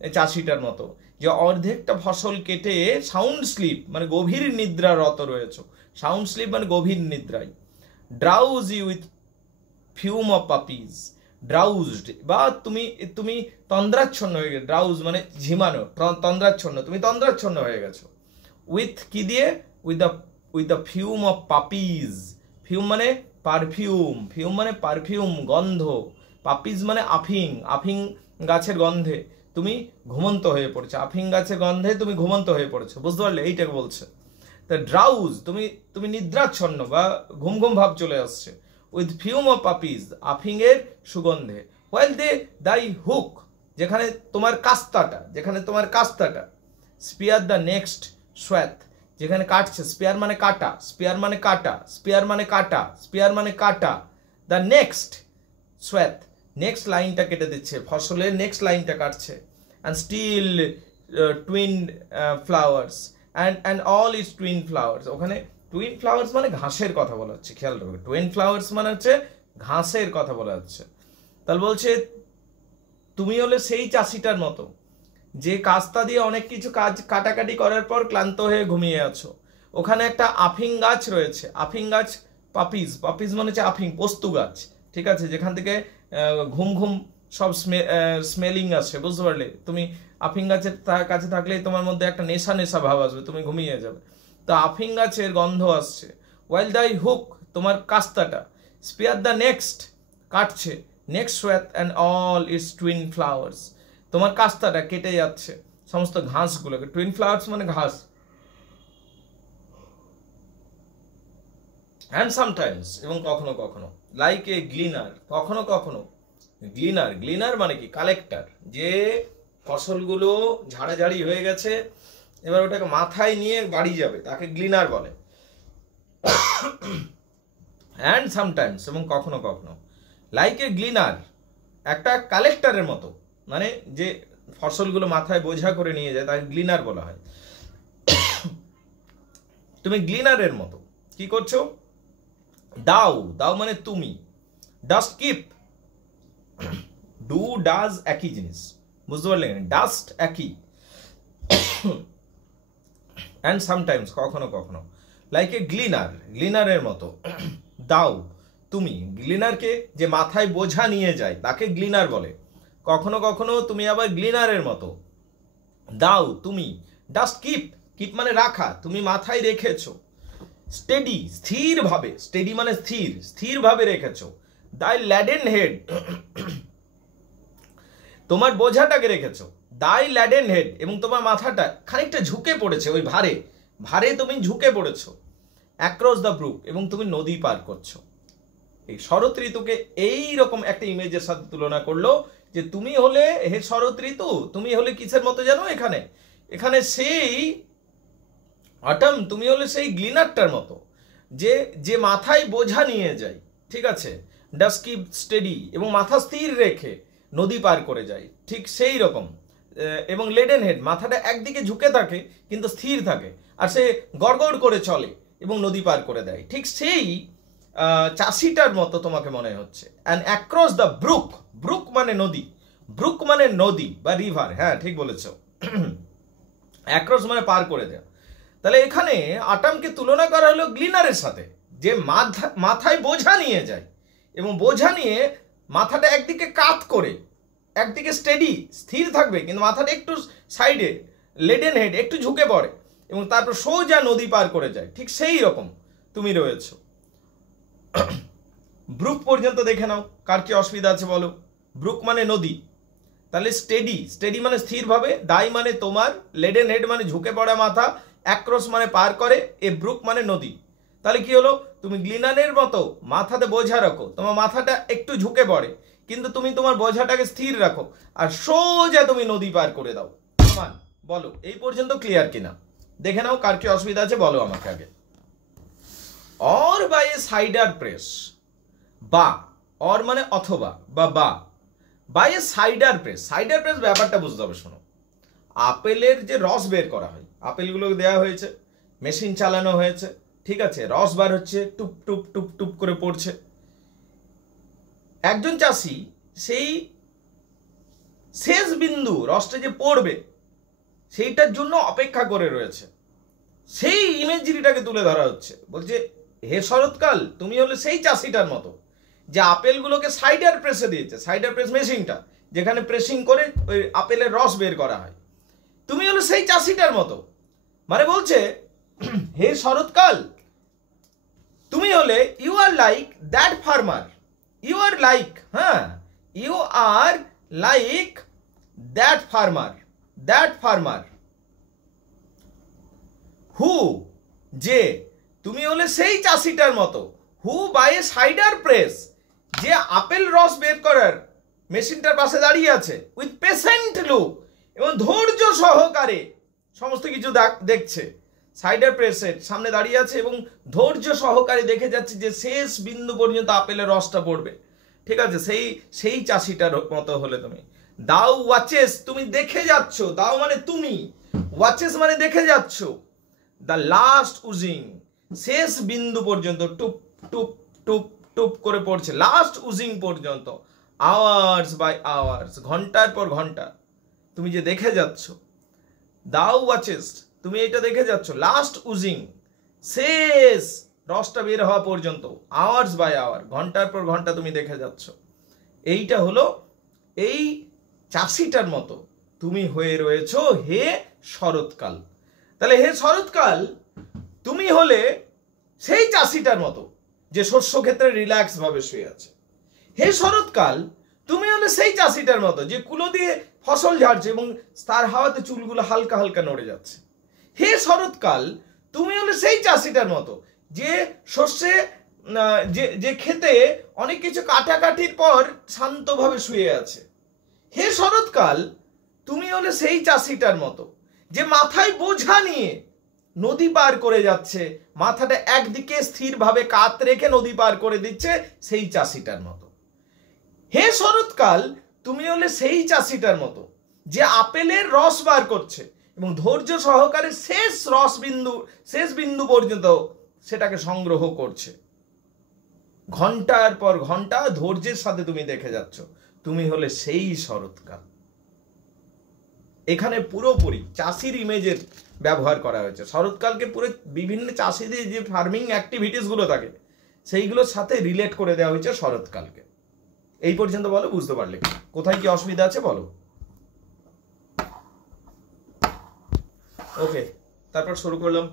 চাষিটার মতো, যে অর্ধেকটা ফসল কেটে সাউন্ড স্লিপ মানে গভীর নিদ্রারত রয়েছে, সাউন্ড স্লিপ মানে গভীর নিদ্রায়, drowsy with fume of poppies, drowsed বা তুমি তন্দ্রাচ্ছন্ন হয়ে গেছো, ড্রাউজ মানে ঝিমানো, তন্দ্রাচ্ছন্ন, তুমি তন্দ্রাচ্ছন্ন হয়ে গেছো, উইথ কি দিয়ে, with the fume of puppies, fume মানে পারফিউম, ফিউম মানে পারফিউম গন্ধ, পাপিজ মানে আফিং গাছের গন্ধে তুমি ঘুমন্ত হয়ে পড়েছো, আফিং গাছের গন্ধে তুমি ঘুমন্ত হয়ে পড়েছো, বুঝতে পারলে, এইটাকে বলছে। তা ড্রাউজ তুমি নিদ্রাচ্ছন্ন বা ঘুম ঘুম ভাব চলে আসছে, উইথ ফিউম অফ পাপিজ, আফিং এর সুগন্ধে, হোয়াইল দে দাই হুক, যেখানে তোমার কাস্তাটা, স্পিয়ার দ্য নেক্সট সোয়াথ, যেখানে কাটছে, স্পিয়ার মানে কাটা, স্পিয়ার মানে কাটা, স্পিয়ার মানে কাটা, স্পিয়ার মানে কাটা, দ্য নেক্সট সোয়াথ, নেক্সট লাইনটা কেটে দিচ্ছে, ফসলের নেক্সট লাইনটা কাটছে, and still twin flowers and all is twin flowers, ওখানে টুইন ফ্লাওয়ার্স মানে ঘাসের কথা বলা হচ্ছে, খেয়াল রাখবে, টুইন ফ্লাওয়ার্স মানে হচ্ছে ঘাসের কথা বলা হচ্ছে, তাহলে বলছে তুমি হলে সেই চাষিটার মতো যে কাস্তা দিয়ে অনেক কিছু কাজ কাটাকাটি করার পর ক্লান্ত হয়ে ঘুমিয়ে আছো। ওখানে একটা আফিং গাছ রয়েছে, আফিং গাছ, পাপিজ, পাপিজ মানে হচ্ছে আফিং, পোস্তু গাছ, ঠিক আছে, যেখান থেকে ঘুম ঘুম সব স্মেলিং আসে, বুঝতে পারলে? তুমি আফিং গাছের কাছে থাকলেই তোমার মধ্যে একটা নেশা নেশা ভাব আসবে, তুমি ঘুমিয়ে যাবে। তো আফিং গাছের গন্ধ আসছে। ওয়াইল দাই হুক, তোমার কাস্তাটা, স্পিয়ার দ্য নেক্সট, কাটছে, next swath and all its twined flowers, তোমার কাস্তাটা কেটে যাচ্ছে সমস্ত ঘাসগুলোকে। টুইন ফ্লাওয়ার্স মানে ঘাস। অ্যান্ড সামটাইমস, এবং কখনো কখনো, লাইক এ গ্লিনার, কখনো কখনো গ্লিনার, গ্লিনার মানে কি? কালেক্টর, যে ফসলগুলো ঝাড়াঝাড়ি হয়ে গেছে এবার ওটাকে মাথায় নিয়ে বাড়ি যাবে, তাকে গ্লিনার বলে। অ্যান্ড সামটাইমস, এবং কখনো কখনো, লাইক এ গ্লিনার, একটা কালেক্টরের মতো, মানে যে ফসলগুলো মাথায় বোঝা করে নিয়ে যায় তাকে গ্লিনার বলা হয়। তুমি গ্লিনারের মতো কি করছো? দাও, দাও মানে তুমি, ডাস্ট কিপ, ডু ডাজ একই জিনিস, বুঝতে পারলেন? ডাস্ট একই। অ্যান্ড সামটাইমস, কখনো কখনো, লাইক এ গ্লিনার, গ্লিনারের মতো, দাও তুমি, গ্লিনারকে যে মাথায় বোঝা নিয়ে যায় তাকে গ্লিনার বলে। কখনো কখনো তুমি আবার গ্লিনারের মতো, দাও তুমি, ডাস্ট কিপ, কিপ মানে রাখা, তুমি মাথায় রেখেছো, স্টেডি, স্থিরভাবে, স্টেডি মানে স্থির, স্থিরভাবে রেখেছো, দাই ল্যাডেন হেড, তোমার বোঝাটাকে রেখেছো, দাই ল্যাডেন হেড, এবং তোমার মাথাটা খানিকটা ঝুঁকে পড়েছে, ওই ভারে, ভারে তুমি ঝুঁকে পড়েছো, অ্যাক্রস দ্য ব্রুক, এবং তুমি নদী পার করছো। এই শরৎ ঋতুকে এইরকম একটা ইমেজের সাথে তুলনা করলো যে তুমি হলে, হে শরৎ ঋতু, তুমি হলে কিসের মতো জানো? এখানে, এখানে সেই অটম, তুমি হলে সেই গ্লিনারটার মতো যে যে মাথায় বোঝা নিয়ে যায়, ঠিক আছে, ডাস্ট কিপ স্টেডি, এবং মাথা স্থির রেখে নদী পার করে যায়, ঠিক সেই রকম। এবং লেডেন হেড, মাথাটা একদিকে ঝুঁকে থাকে কিন্তু স্থির থাকে, আর সে গড়গড় করে চলে এবং নদী পার করে দেয়, ঠিক সেই চাষিটার মতো তোমাকে মনে হচ্ছে। And across the brook, brook মানে নদী, ব্রুক মানে নদী বা রিভার, হ্যাঁ ঠিক বলেছ। অ্যাক্রস মানে পার করে দেওয়া। তাহলে এখানে আটামকে তুলনা করা হলো গ্লিনারের সাথে, যে মাথায় বোঝা নিয়ে যায় এবং বোঝা নিয়ে মাথাটা একদিকে কাত করে, একদিকে স্টেডি স্থির থাকবে কিন্তু মাথাটা একটু সাইডে, লেডেন হেড, একটু ঝুঁকে পড়ে এবং তারপর সোজা নদী পার করে যায়, ঠিক সেই রকম তুমি রয়েছো। ব্রুক পর্যন্ত দেখে নাও, কার কি অসুবিধা আছে বলো? ব্রুক মানে নদী, তাহলে স্টেডি, স্টেডি মানে স্থিরভাবে, দাই মানে তোমার, লেডেন হেড মানে ঝুঁকে পড়া মাথা, অ্যাক্রস মানে পার করে, এ ব্রুক মানে নদী। তাহলে কি হলো? তুমি গ্লিনারের মতো মাথাতে বোঝা রাখো, তোমার মাথাটা একটু ঝুঁকে পড়ে কিন্তু তুমি তোমার বোঝাটাকে স্থির রাখো আর সোজা তুমি নদী পার করে দাও। সমান, বলো এই পর্যন্ত ক্লিয়ার কিনা? দেখে নাও কার কি অসুবিধা আছে বলো আমাকে আগে। Or by a cider press, বা, অর মানে অথবা বা by a cider press, cider press ব্যাপারটা বুঝতে হবে। শোনো, আপেলের যে রস বের করা হয়, আপেলগুলো দেওয়া হয়েছে, মেশিন চালানো হয়েছে, ঠিক আছে, রস বার হচ্ছে, টুপ টুপ টুপ টুপ করে পড়ছে। একজন চাষি সেই শেষ বিন্দু রসটা যে পড়বে সেইটার জন্য অপেক্ষা করে রয়েছে, সেই ইমেজরিটাকে তুলে ধরা হচ্ছে। বলছে হে শরৎকাল, তুমি হলে সেই চাষিটার মতো যে আপেলগুলোকে সাইডার প্রেসে দিয়েছে, সাইডার প্রেস মেশিনটা যেখানে প্রেসিং করে ওই আপেলের রস বের করা হয়, তুমি হলো সেই চাষিটার মতো। মানে বলছে হে শরৎকাল, তুমি হলে, you are like that farmer, you are like, হ্যাঁ, you are like that farmer, that farmer who, যে, তুমি হলে সেই চাষিটার মতো, who by a cider press, যে আপেল রস বের করার মেশিনটার পাশে দাঁড়িয়ে আছে, উইথ পেশেন্ট লুক, এবং ধৈর্য সহকারে সমস্ত কিছু দেখছে। সাইডার প্রেসের সামনে দাঁড়িয়ে আছে এবং ধৈর্য সহকারে দেখে যাচ্ছে যে শেষ বিন্দু পর্যন্ত আপেলের রসটা পড়বে, ঠিক আছে, সেই চাষিটার মতো হলে তুমি। দাও ওয়াচেস, তুমি দেখে যাচ্ছ, দাও মানে তুমি, ওয়াচেস মানে দেখে যাচ্ছ, দ্য লাস্ট উজিং, শেষ বিন্দু পর্যন্ত টুপ টুপ টুপ টুপ করে পড়ছে, লাস্ট উজিং পর্যন্ত, আওয়ার্স বাই আওয়ার্স, ঘন্টার পর ঘন্টা তুমি যে দেখে যাচ্ছ, দাও ওয়াচেস্ট, তুমি এটা দেখে যাচ্ছ, লাস্ট উজিং, শেষ রসটা বের হওয়া পর্যন্ত, আওয়ার্স বাই আওয়ার, ঘন্টার পর ঘন্টা তুমি দেখে যাচ্ছ। এইটা হলো এই চাষিটার মতো তুমি হয়ে রয়েছো হে শরৎকাল। তাহলে হে শরৎকাল তুমি হলে সেই চাষিটার মতো যে শস্য ক্ষেত্রে রিল্যাক্স ভাবে শুয়ে আছে। হে শরৎকাল তুমি হলে সেই চাষিটার মতো যে কুলো দিয়ে ফসল ঝাড়ছে এবং তার হাওয়াতে চুলগুলো হালকা হালকা নড়ে যাচ্ছে। হে শরৎকাল তুমি হলে সেই চাষিটার মতো যে শস্যে যে খেতে অনেক কিছু কাটাকাটির পর শান্তভাবে শুয়ে আছে। হে শরৎকাল তুমি হলে সেই চাষিটার মতো যে মাথায় বোঝা নিয়ে নদী পার করে যাচ্ছে, মাথাটা একদিকে স্থিরভাবে কাত রেখে নদী পার করে দিচ্ছে, সেই চাষিটার মতো। হে শরৎকাল তুমি হলে সেই চাষিটার মতো যে আপেলের রস বার করছে এবং ধৈর্য সহকারে শেষ বিন্দু পর্যন্ত সেটাকে সংগ্রহ করছে। ঘন্টার পর ঘন্টা ধৈর্যের সাথে তুমি দেখে যাচ্ছ, তুমি হলে সেই শরৎকাল। এখানে পুরোপুরি চাষির ইমেজের ব্যবহার করা হয়েছে। শরৎকালকে পুরো বিভিন্ন চাষিদের যে ফার্মিং অ্যাক্টিভিটিস গুলো থাকে সেইগুলোর সাথে রিলেট করে দেওয়া হয়েছে শরৎকালকে। এই পর্যন্ত বলো, বুঝতে পারলে? কোথায় কি অসুবিধা আছে বলো। ওকে, তারপর শুরু করলাম।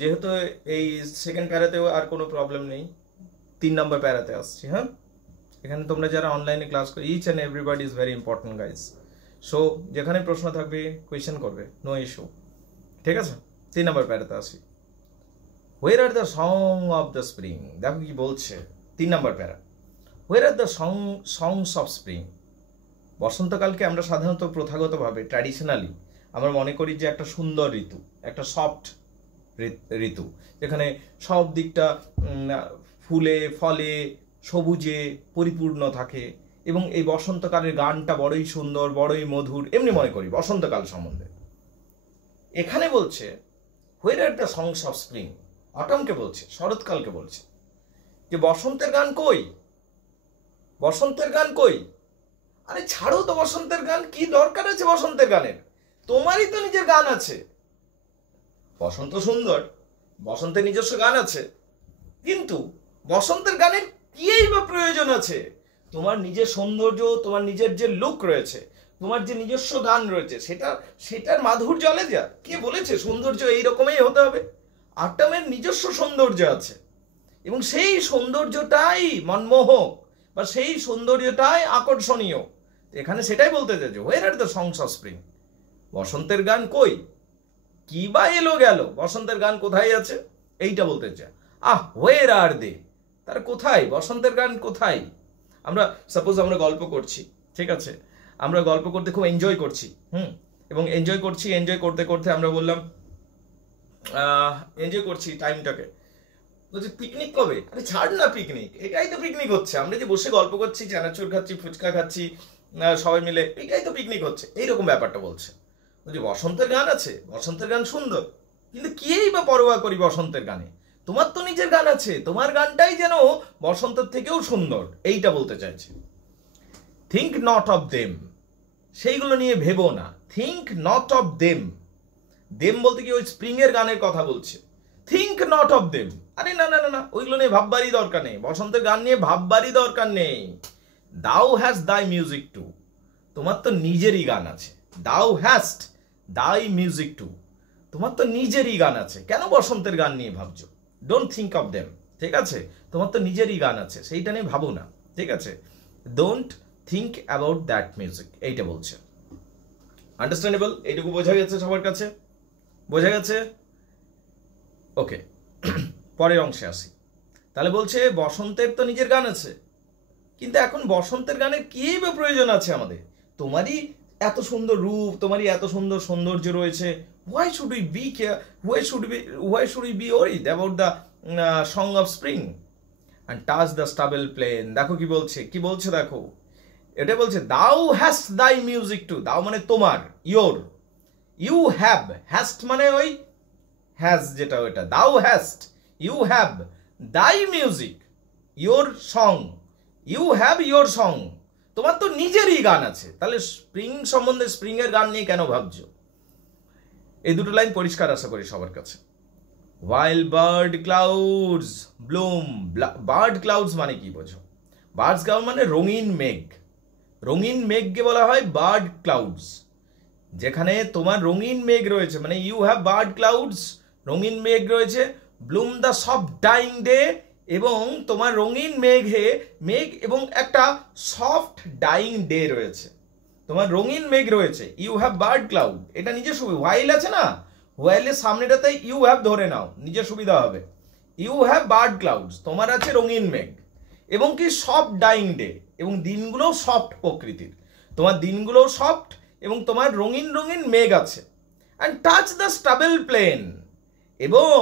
যেহেতু এই সেকেন্ড প্যারাতেও আর কোনো প্রবলেম নেই, 3 নম্বর প্যারাতে আসছি। হ্যাঁ, এখানে তোমরা যারা অনলাইনে ক্লাস করো, each and everybody is very important guys. So যেখানে প্রশ্ন থাকবে কোয়েশ্চেন করবে, নো ইস্যু, ঠিক আছে? 3 নম্বর প্যারাতে আসি। Where are the song of the spring, দেখো কি বলছে 3 নম্বর প্যারা। Where are the songs of spring. বসন্তকালকে আমরা সাধারণত প্রথাগতভাবে ট্র্যাডিশনালি আমরা মনে করি যে একটা সুন্দর ঋতু, একটা সফট ঋতু, যেখানে সব দিকটা ফুলে ফলে সবুজে পরিপূর্ণ থাকে এবং এই বসন্তকালের গানটা বড়ই সুন্দর, বড়ই মধুর, এমনি মনে করি বসন্তকাল সম্বন্ধে। এখানে বলছে where are the songs of spring, অটমকে বলছে, শরৎকালকে বলছে যে বসন্তের গান কই, বসন্তের গান কই। আরে ছাড়ো তো বসন্তের গান, কি দরকার আছে বসন্তের গানের? তোমারই তো নিজের গান আছে। বসন্ত সুন্দর, বসন্তের নিজস্ব গান আছে, কিন্তু বসন্তের গানের কি বা প্রয়োজন আছে? তোমার নিজের সৌন্দর্য, তোমার নিজের যে লুক রয়েছে, তোমার যে নিজস্ব গান রয়েছে, সেটার মাধুর্য আলাদা। কে বলেছে সৌন্দর্য এইরকমই হতে হবে? অটমের নিজস্ব সৌন্দর্য আছে এবং সেই সৌন্দর্যটাই মনমোহক বা সেই সৌন্দর্যটাই আকর্ষণীয়। এখানে সেটাই বলতে চাইছে, where are the songs of spring, বসন্তের গান কই, কি বা এলো গেল, বসন্তের গান কোথায় আছে এইটা বলতে চায়। হোয়ার আর দে, তার কোথায় বসন্তের গান কোথায়? আমরা সাপোজ আমরা গল্প করছি, ঠিক আছে, আমরা গল্প করতে খুব এনজয় করছি, এবং এনজয় করতে করতে আমরা বললাম এনজয় করছি টাইমটাকে, বলছি পিকনিক কবে? আরে ছাড় না পিকনিক, এটাই তো পিকনিক হচ্ছে। আমরা যে বসে গল্প করছি, চানাচুর খাচ্ছি, ফুচকা খাচ্ছি সবাই মিলে, এটাই তো পিকনিক হচ্ছে, এইরকম ব্যাপারটা বলছে। বলছি বসন্তের গান আছে, বসন্তের গান সুন্দর, কিন্তু কিই বা পরোয়া করি বসন্তের গানে? তোমার তো নিজের গান আছে, তোমার গানটাই যেন বসন্তের থেকেও সুন্দর, এইটা বলতে চাইছে। থিঙ্ক নট অফ দেম, সেইগুলো নিয়ে ভেবো না। Think not of them, them বলতে কি ওই স্প্রিং এর গানের কথা বলছে। থিঙ্ক নট অফ দেম, আরে না না না না, ওইগুলো নিয়ে ভাববারই দরকার নেই, বসন্তের গান নিয়ে ভাববারই দরকার নেই। দাও হ্যাজ দাই মিউজিক টু, তোমার তো নিজেরই গান আছে। দাও হ্যাস্ট দাই মিউজিক টু, তোমার তো নিজেরই গান আছে, কেন বসন্তের গান নিয়ে ভাবছো? ডোন্ট থিঙ্ক অফ দেম, ঠিক আছে? তোমার তো নিজেরই গান আছে, সেইটা নিয়ে ভাবো না, ঠিক আছে? Don't think about that music, এইটা বলছে। আন্ডারস্ট্যান্ডেবল? এইটুকু বোঝা গেছে সবার কাছে? বোঝা গেছে? ওকে, পরের অংশে আসি। তাহলে বলছে বসন্তের তো নিজের গান আছে, কিন্তু এখন বসন্তের গানের কি বা প্রয়োজন আছে আমাদের? তোমারই এত সুন্দর রূপ, তোমারই এত সুন্দর সৌন্দর্য রয়েছে, why should we be worried about the song of spring and touch the stubble plain? দেখো কি বলছে, দেখো, এটা বলছে thou hast thy music too, দাও মানে তোমার, your, you have, hast মানে ওই has যেটা ওইটা, thou hast, you have thy music, your song, you have your song, তোমার তো নিজেরই গান আছে, তাহলে স্প্রিং সম্বন্ধে স্প্রিং এর গান নিয়ে কেন ভাবছো? এই দুটো লাইন পরিষ্কার আশা করি সবার কাছে। while bird clouds bloom, bird clouds মানে কি বোঝো? বার্ড ক্লাউড মানে রঙিন মেঘ, রঙিন মেঘকে বলা হয় বার্ড ক্লাউডস। যেখানে তোমার রঙিন মেঘ রয়েছে, মানে ইউ হ্যাভ বার্ড ক্লাউডস, রঙিন মেঘ রয়েছে, bloom the soft dying day, এবং তোমার রঙিন মেঘ এবং একটা সফট ডাইং ডে রয়েছে, তোমার রঙিন মেঘ রয়েছে, ইউ হ্যাভ বার্ড ক্লাউড, এটা নিজের সুবিধা, হোয়াইল আছে না, হোয়াইলের সামনেটাতে ইউ হ্যাভ ধরে নাও, নিজের সুবিধা হবে। ইউ হ্যাভ বার্ড ক্লাউডস, তোমার আছে রঙিন মেঘ, এবং কি সফট ডাইং ডে, এবং দিনগুলো সফট প্রকৃতির, তোমার দিনগুলো সফট, এবং তোমার রঙিন রঙিন মেঘ আছে। And touch the stubble plain, এবং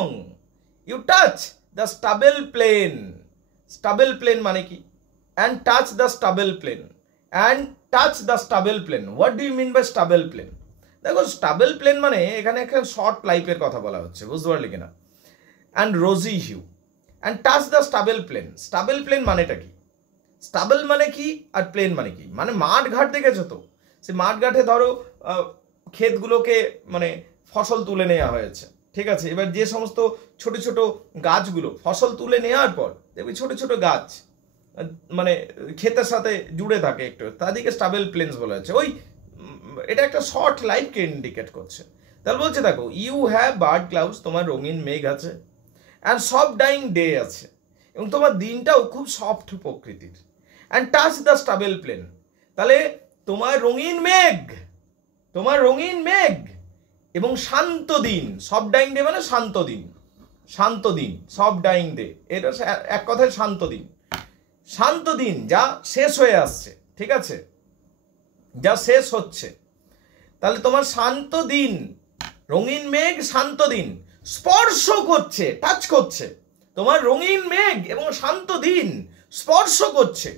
you touch the stubble plain, stubble plain মানে কি? And touch the stubble plain, and touch the stubble plain, what do you mean by stubble plain? দেখো স্টাবেল প্লেন মানে এখানে একটা short লাইফের কথা বলা হচ্ছে, বুঝতে পারলে কিনা? And rosy hue, and touch the stubble plain, stubble plain মানেটা কি? স্টাবেল মানে কি আর প্লেন মানে কি? মানে মাঠ ঘাট দেখেছো তো, সে মাঠ ঘাটে ধরো ক্ষেতগুলোকে মানে ফসল তুলে নেওয়া হয়েছে, ঠিক আছে, এবার যে সমস্ত ছোট ছোট গাছগুলো ফসল তুলে নেওয়ার পর দেখবি ছোট ছোট গাছ মানে ক্ষেতের সাথে জুড়ে থাকে একটু, তাদেরকে স্টাবেল প্লেন্স বলা হচ্ছে। ওই এটা একটা শর্ট লাইফকে ইন্ডিকেট করছে। তাহলে বলছে দেখো ইউ হ্যাভ বার্ড ক্লাউডস, তোমার রঙিন মেঘ আছে, অ্যান্ড সফট ডাইং ডে আছে, এবং তোমার দিনটাও খুব সফট প্রকৃতির। And touch the stubble plain, তাহলে তোমার রঙিন মেঘ, তোমার রঙিন মেঘ এবং শান্ত দিন, সফট ডাইং ডে মানে শান্ত দিন, শান্ত দিন, সফট ডাইং ডে, এটা এক কথায় শান্ত দিন, শান্ত দিন যা শেষ হয়ে আসছে, ঠিক আছে, যা শেষ হচ্ছে। তাহলে তোমার শান্ত দিন, রঙিন মেঘ শান্ত দিন স্পর্শ করছে, টাচ করছে, তোমার রঙিন মেঘ এবং শান্ত দিন স্পর্শ করছে,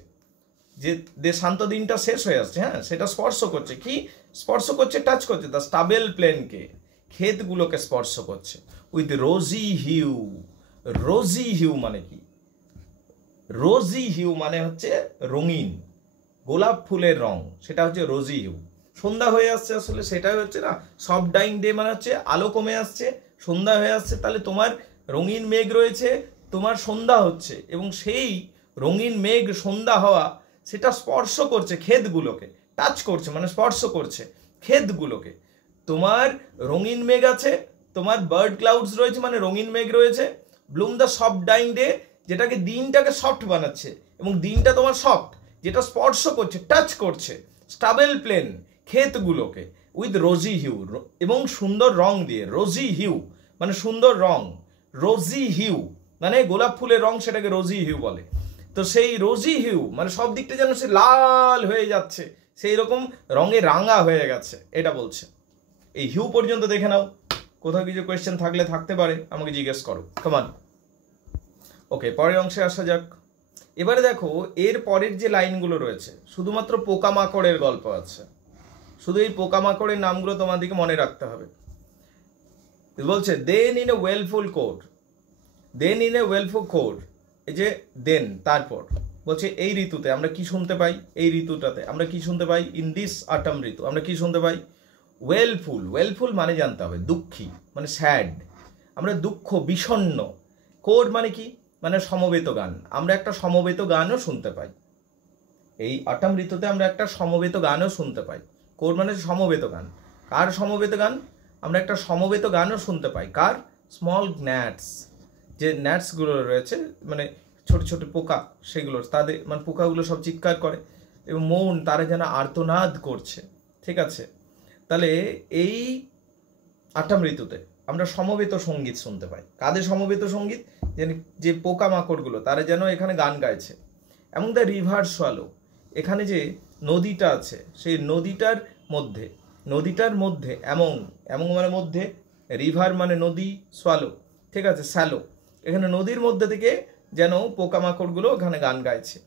যে শান্ত দিনটা শেষ হয়ে আসছে, হ্যাঁ, সেটা স্পর্শ করছে। কি স্পর্শ করছে? টাচ করছে দ্য স্টাবেল প্লেনকে, ক্ষেতগুলোকে স্পর্শ করছে, with rosy hue. Rosy hue মানে কি? রোজি হিউ মানে হচ্ছে রঙিন, গোলাপ ফুলের রং, সেটা হচ্ছে রোজি হিউ। সন্ধ্যা হয়ে আসছে, আসলে সেটাই হচ্ছে না, সফট ডাইং ডে মানে হচ্ছে আলো কমে আসছে, সন্ধ্যা হয়ে আসছে, তাহলে তোমার রঙিন মেঘ রয়েছে, তোমার সন্ধ্যা হচ্ছে, এবং সেই রঙিন মেঘ সন্ধ্যা হওয়া সেটা স্পর্শ করছে ক্ষেতগুলোকে, টাচ করছে মানে স্পর্শ করছে ক্ষেতগুলোকে। তোমার রঙিন মেঘ আছে, তোমার বার্ড ক্লাউডস রয়েছে মানে রঙিন মেঘ রয়েছে, bloom the soft dying day, যেটাকে দিনটাকে সফট বানাচ্ছে, এবং দিনটা তোমার সফট, যেটা স্পর্শ করছে, টাচ করছে স্টাবেল প্লেন, ক্ষেতগুলোকে, উইথ রোজি হিউ, এবং সুন্দর রং দিয়ে। রোজি হিউ মানে সুন্দর রং, রোজি হিউ মানে গোলাপ ফুলের রং, সেটাকে রোজি হিউ বলে। তো সেই রোজি হিউ মানে সব দিকটা যেন সে লাল হয়ে যাচ্ছে, সেই রকম রঙে রাঙা হয়ে গেছে, এটা বলছে। এই হিউ পর্যন্ত দেখে নাও, কোথাও কিছু কোয়েশ্চেন থাকলে থাকতে পারে, আমাকে জিজ্ঞেস করো, কমান। ওকে, পরের অংশে আসা যাক। এবারে দেখো এর পরের যে লাইনগুলো রয়েছে, শুধুমাত্র পোকামাকড়ের গল্প আছে, শুধু এই পোকামাকড়ের নামগুলো তোমাদেরকে মনে রাখতে হবে। বলছে then in a wealthful code, then in a wealthful code, এই যে দেন, তারপর বলছে এই ঋতুতে আমরা কি শুনতে পাই, এই ঋতুটাতে আমরা কি শুনতে পাই, ইন দিস অটাম ঋতু আমরা কি শুনতে পাই, ওয়েলফুল। ওয়েলফুল মানে জানতে হবে দুঃখী, মানে স্যাড, আমরা দুঃখ বিষণ্ণ। কোড মানে কি? মানে সমবেত গান, আমরা একটা সমবেত গানও শুনতে পাই, এই অটাম ঋতুতে আমরা একটা সমবেত গানও শুনতে পাই। কোড মানে সমবেত গান। কার সমবেত গান? আমরা একটা সমবেত গানও শুনতে পাই, কার? স্মল ন্যাটস, যে ন্যাটসগুলো রয়েছে মানে ছোট ছোট পোকা, সেগুলো তাদের মানে পোকাগুলো সব চিৎকার করে এবং মন তারা যেন আর্তনাদ করছে, ঠিক আছে। তাহলে এই অটাম ঋতুতে আমরা সমবেত সঙ্গীত শুনতে পাই। কাদের সমবেত সঙ্গীত? যে পোকামাকড়গুলো তারা যেন এখানে গান গাইছে। এবং দ্য রিভার সোয়ালো, এখানে যে নদীটা আছে সেই নদীটার মধ্যে এমং মানে মধ্যে, রিভার মানে নদী, সোয়ালো ঠিক আছে, স্যালো, এখানে নদীর মধ্যে থেকে যেন পোকামাকড়গুলো এখানে গান গাইছে।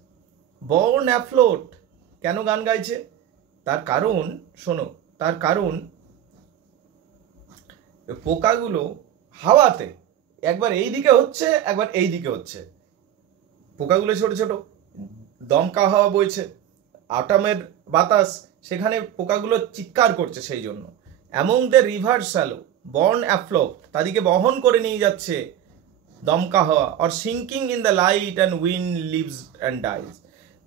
বর্ন অ্যাফ্লোট, কেন গান গাইছে? তার কারণ শোনো, তার কারণ পোকাগুলো হাওয়াতে একবার এই দিকে হচ্ছে একবার এই দিকে হচ্ছে, পোকাগুলো ছোট ছোট, দমকা হাওয়া বইছে, আটামের বাতাস, সেখানে পোকাগুলো চিৎকার করছে। সেই জন্য among the river shallow borne afloat, তাদেরকে বহন করে নিয়ে যাচ্ছে দমকা হাওয়া। Or sinking in the light and wind lives and dies,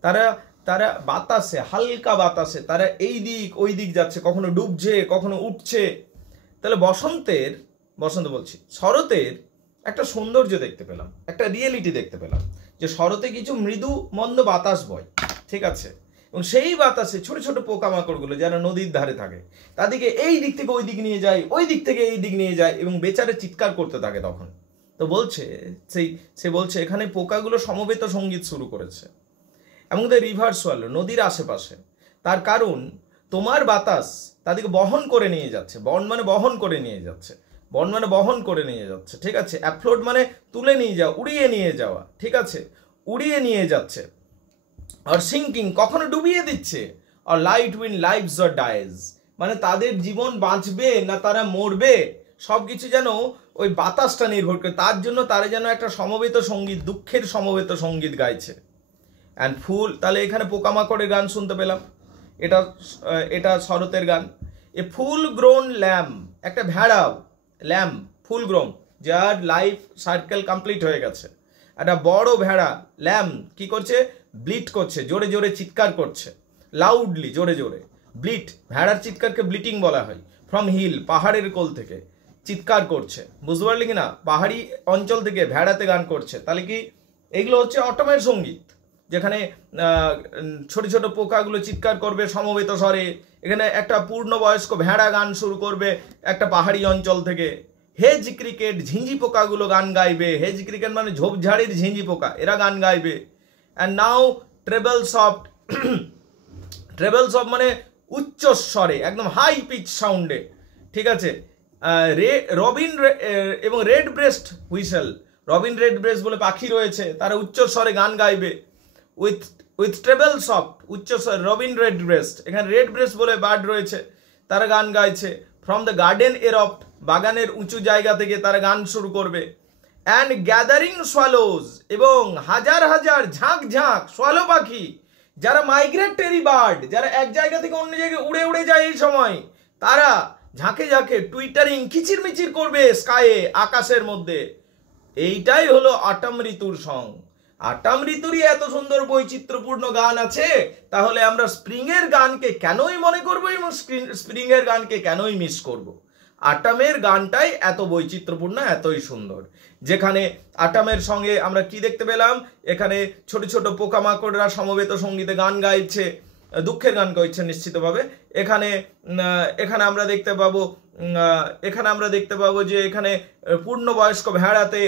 তারা তারা বাতাসে, হালকা বাতাসে তারা এই দিক ওই দিক যাচ্ছে, কখনো ডুবছে কখনো উঠছে। তাহলে বসন্ত বলছি শরতের একটা সৌন্দর্য দেখতে পেলাম, একটা রিয়েলিটি দেখতে পেলাম, যে শরতে কিছু মৃদু মন্দ বাতাস বয়, ঠিক আছে, এবং সেই বাতাসে ছোট ছোট পোকামাকড়গুলো যারা নদীর ধারে থাকে তাদেরকে এই দিক থেকে ওই দিক নিয়ে যায়, ওই দিক থেকে এই দিক নিয়ে যায়, এবং বেচারে চিৎকার করতে থাকে তখন। তো বলছে সে বলছে এখানে পোকাগুলো সমবেত সঙ্গীত শুরু করেছে এবং দ্য রিভার সোয়ালো, নদীর আশেপাশে। তার কারণ তোমার বাতাস তাদেরকে বহন করে নিয়ে যাচ্ছে। বন মানে বহন করে নিয়ে যাচ্ছে, বন মানে বহন করে নিয়ে যাচ্ছে, ঠিক আছে। অ্যাফ্লোট মানে তুলে নিয়ে যাওয়া, উড়িয়ে নিয়ে যাওয়া, ঠিক আছে, উড়িয়ে নিয়ে যাচ্ছে। আর সিঙ্কিং কখনো ডুবিয়ে দিচ্ছে। আর light wind lives or dies, মানে তাদের জীবন বাঁচবে না তারা মরবে, সব কিছু যেন ওই বাতাসটা নির্ভর করে। তার জন্য তারা যেন একটা সমবেত সঙ্গীত, দুঃখের সমবেত সঙ্গীত গাইছে। অ্যান্ড ফুল, তাহলে এখানে পোকামাকড়ের গান শুনতে পেলাম, এটা শরতের গান। এ ফুল গ্রোন ল্যাম্প, একটা ভেড়া ল্যাম্প ফুল গ্রোন, যার লাইফ সার্কেল কমপ্লিট হয়ে গেছে। একটা বড় ভেড়া ল্যাম্প কি করছে, ব্লিট করছে, জোরে জোরে চিৎকার করছে, লাউডলি, জোরে জোরে। ব্লিট, ভেড়ার চিৎকারকে ব্লিটিং বলা হয়। ফ্রম হিল, পাহাড়ের কোল থেকে চিৎকার করছে, বুঝতে পারলি কি না, পাহাড়ি অঞ্চল থেকে ভেড়াতে গান করছে। তাহলে কি এগুলো হচ্ছে অটমের সঙ্গীত, যেখানে ছোট ছোট পোকাগুলো চিৎকার করবে সমবেত স্বরে। এখানে একটা পূর্ণবয়স্ক ভেড়া গান শুরু করবে একটা পাহাড়ি অঞ্চল থেকে। হেজ ক্রিকেট, ঝিঞ্জি পোকাগুলো গান গাইবে। হেজ ক্রিকেট মানে ঝোপঝাড়ির ঝিঞ্জি পোকা, এরা গান গাইবে। And now treble soft, treble soft মানে উচ্চ স্বরে, একদম হাই পিচ সাউন্ডে, ঠিক আছে। রবিন এবং red breast whistle, Robin red breast বলে পাখি রয়েছে, তারা উচ্চ স্বরে গান গাইবে। উইথ ট্রেবল সফট, উচ্চ স্বরে, রবিন রেড ব্রেস্ট, এখানে রেড ব্রেস্ট বলে বার্ড রয়েছে, তারা গান গাইছে। ফ্রম দ্য গার্ডেন এরপ্ট, বাগানের উঁচু জায়গা থেকে তারা গান শুরু করবে। অ্যান্ড গ্যাদারিং সোয়ালোজ, এবং হাজার হাজার ঝাঁক ঝাঁক সোয়ালো পাখি, যারা মাইগ্রেটরি বার্ড, যারা এক জায়গা থেকে অন্য জায়গায় উড়ে উড়ে যায় এই সময়, তারা ঝাঁকে ঝাঁকে টুইটারিং, কিচিরমিচির করবে স্কায়ে, আকাশের মধ্যে। এইটাই হলো অটম ঋতুর সং। অটম ঋতুরই এত সুন্দর বৈচিত্র্যপূর্ণ গান আছে, তাহলে আমরা স্প্রিং এর গানকে কেনই মনে করবো এবং স্প্রিং এর গানকে কেনই মিস করব। অটমের গানটাই এত বৈচিত্র্যপূর্ণ, এতই সুন্দর, যেখানে অটমের সঙ্গে আমরা কি দেখতে পেলাম, এখানে ছোট ছোট পোকামাকড়রা সমবেত সঙ্গীতে গান গাইছে, দুঃখের গান গাইছে নিশ্চিতভাবে। এখানে আমরা দেখতে পাবো যে এখানে পূর্ণবয়স্ক ভেড়াতে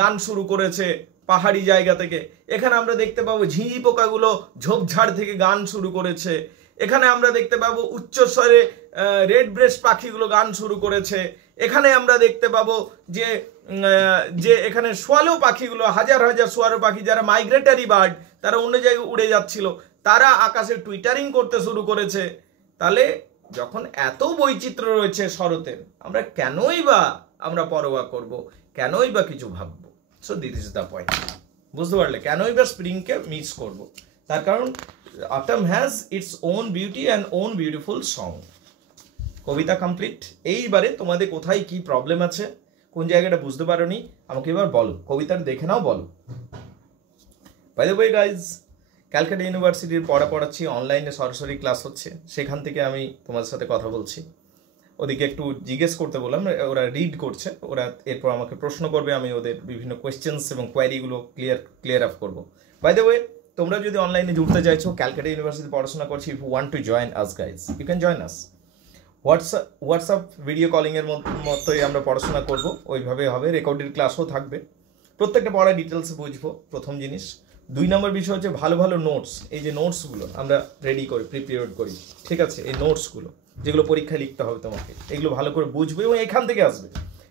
গান শুরু করেছে পাহাড়ি জায়গা থেকে। এখানে আমরা দেখতে পাবো ঝিঁঝি পোকাগুলো ঝোপঝাড় থেকে গান শুরু করেছে। এখানে আমরা দেখতে পাবো উচ্চস্বরে রেড ব্রেস্ট পাখিগুলো গান শুরু করেছে। এখানে আমরা দেখতে পাবো যে এখানে সোয়ালো পাখিগুলো, হাজার হাজার সোয়ালো পাখি যারা মাইগ্রেটরি বার্ড, তারা অন্য জায়গায় উড়ে যাচ্ছিল, তারা আকাশে টুইটারিং করতে শুরু করেছে। তাহলে যখন এত বৈচিত্র্য রয়েছে শরতের, আমরা কেনই বা পরোয়া করব, কেনই বা কিছু ভাববো? So this is the point, বুঝতে পারলে, কেনই বা স্প্রিংকে মিস করব? তার কারণ autumn has its own beauty and own beautiful song. কবিতা কমপ্লিট। এইবারে তোমাদের কোথায় কি প্রবলেম আছে, কোন জায়গাটা বুঝতে পারোনি, আমাকে এবার বলো, কবিতাটা দেখে নাও, বলো। By the way guys, Calcutta ইউনিভার্সিটির পড়াচ্ছি, অনলাইনে সরাসরি ক্লাস হচ্ছে, সেখান থেকে আমি তোমাদের সাথে কথা বলছি। ওদিকে একটু জিজ্ঞেস করতে বললাম, ওরা রিড করছে, ওরা এরপর আমাকে প্রশ্ন করবে, আমি ওদের বিভিন্ন কোয়েশ্চেন্স এবং কোয়ারিগুলো ক্লিয়ার আপ করবো। বাই দ্য ওয়ে, তোমরা যদি অনলাইনে জুড়তে চাইছো, ক্যালকাটা ইউনিভার্সিটি পড়াশোনা করছি, if you want to join us guys, you can join us. WhatsApp video কলিংয়ের মতোই আমরা পড়াশোনা করব, ওইভাবে হবে, রেকর্ডেড ক্লাসও থাকবে, প্রত্যেকটা পড়ার ডিটেলস বুঝবো, প্রথম জিনিস। 2 নম্বর বিষয় হচ্ছে ভালো ভালো নোটস। এই যে নোটসগুলো আমরা রেডি করি, প্রিপেয়ার করি, ঠিক আছে, এই নোটসগুলো যেগুলো পরীক্ষায় লিখতে হবে তোমাকে, এগুলো ভালো করে বুঝবো এবং এখান থেকে আসবে।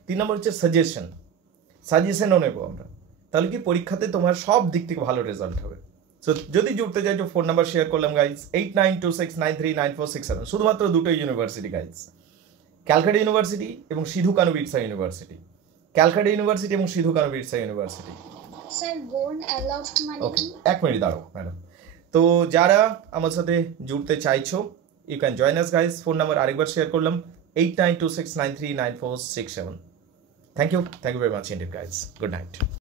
3 নম্বর হচ্ছে সাজেশনও নেবো আমরা, তাহলে কি পরীক্ষাতে তোমার সব দিক থেকে ভালো রেজাল্ট হবে। সো যদি জুড়তে চাইছো, ফোন নাম্বার শেয়ার করলাম গাইজ, 8926939467, শুধুমাত্র দুটোই ইউনিভার্সিটি গাইজ, ক্যালকাটা ইউনিভার্সিটি এবং সিধু কানু বিরসা ইউনিভার্সিটি। ক্যালকাটা ইউনিভার্সিটি এবং Sidhu Kanu Birsa university. Sir borne aloud মানে কি? 1 মিনিট দাঁড়াও ম্যাডাম। তো যারা আমার সাথে জুড়তে চাইছো you can join us guys. Phone number আরেকবার শেয়ার করলাম 8926939467। Thank you very much indeed guys. Good night.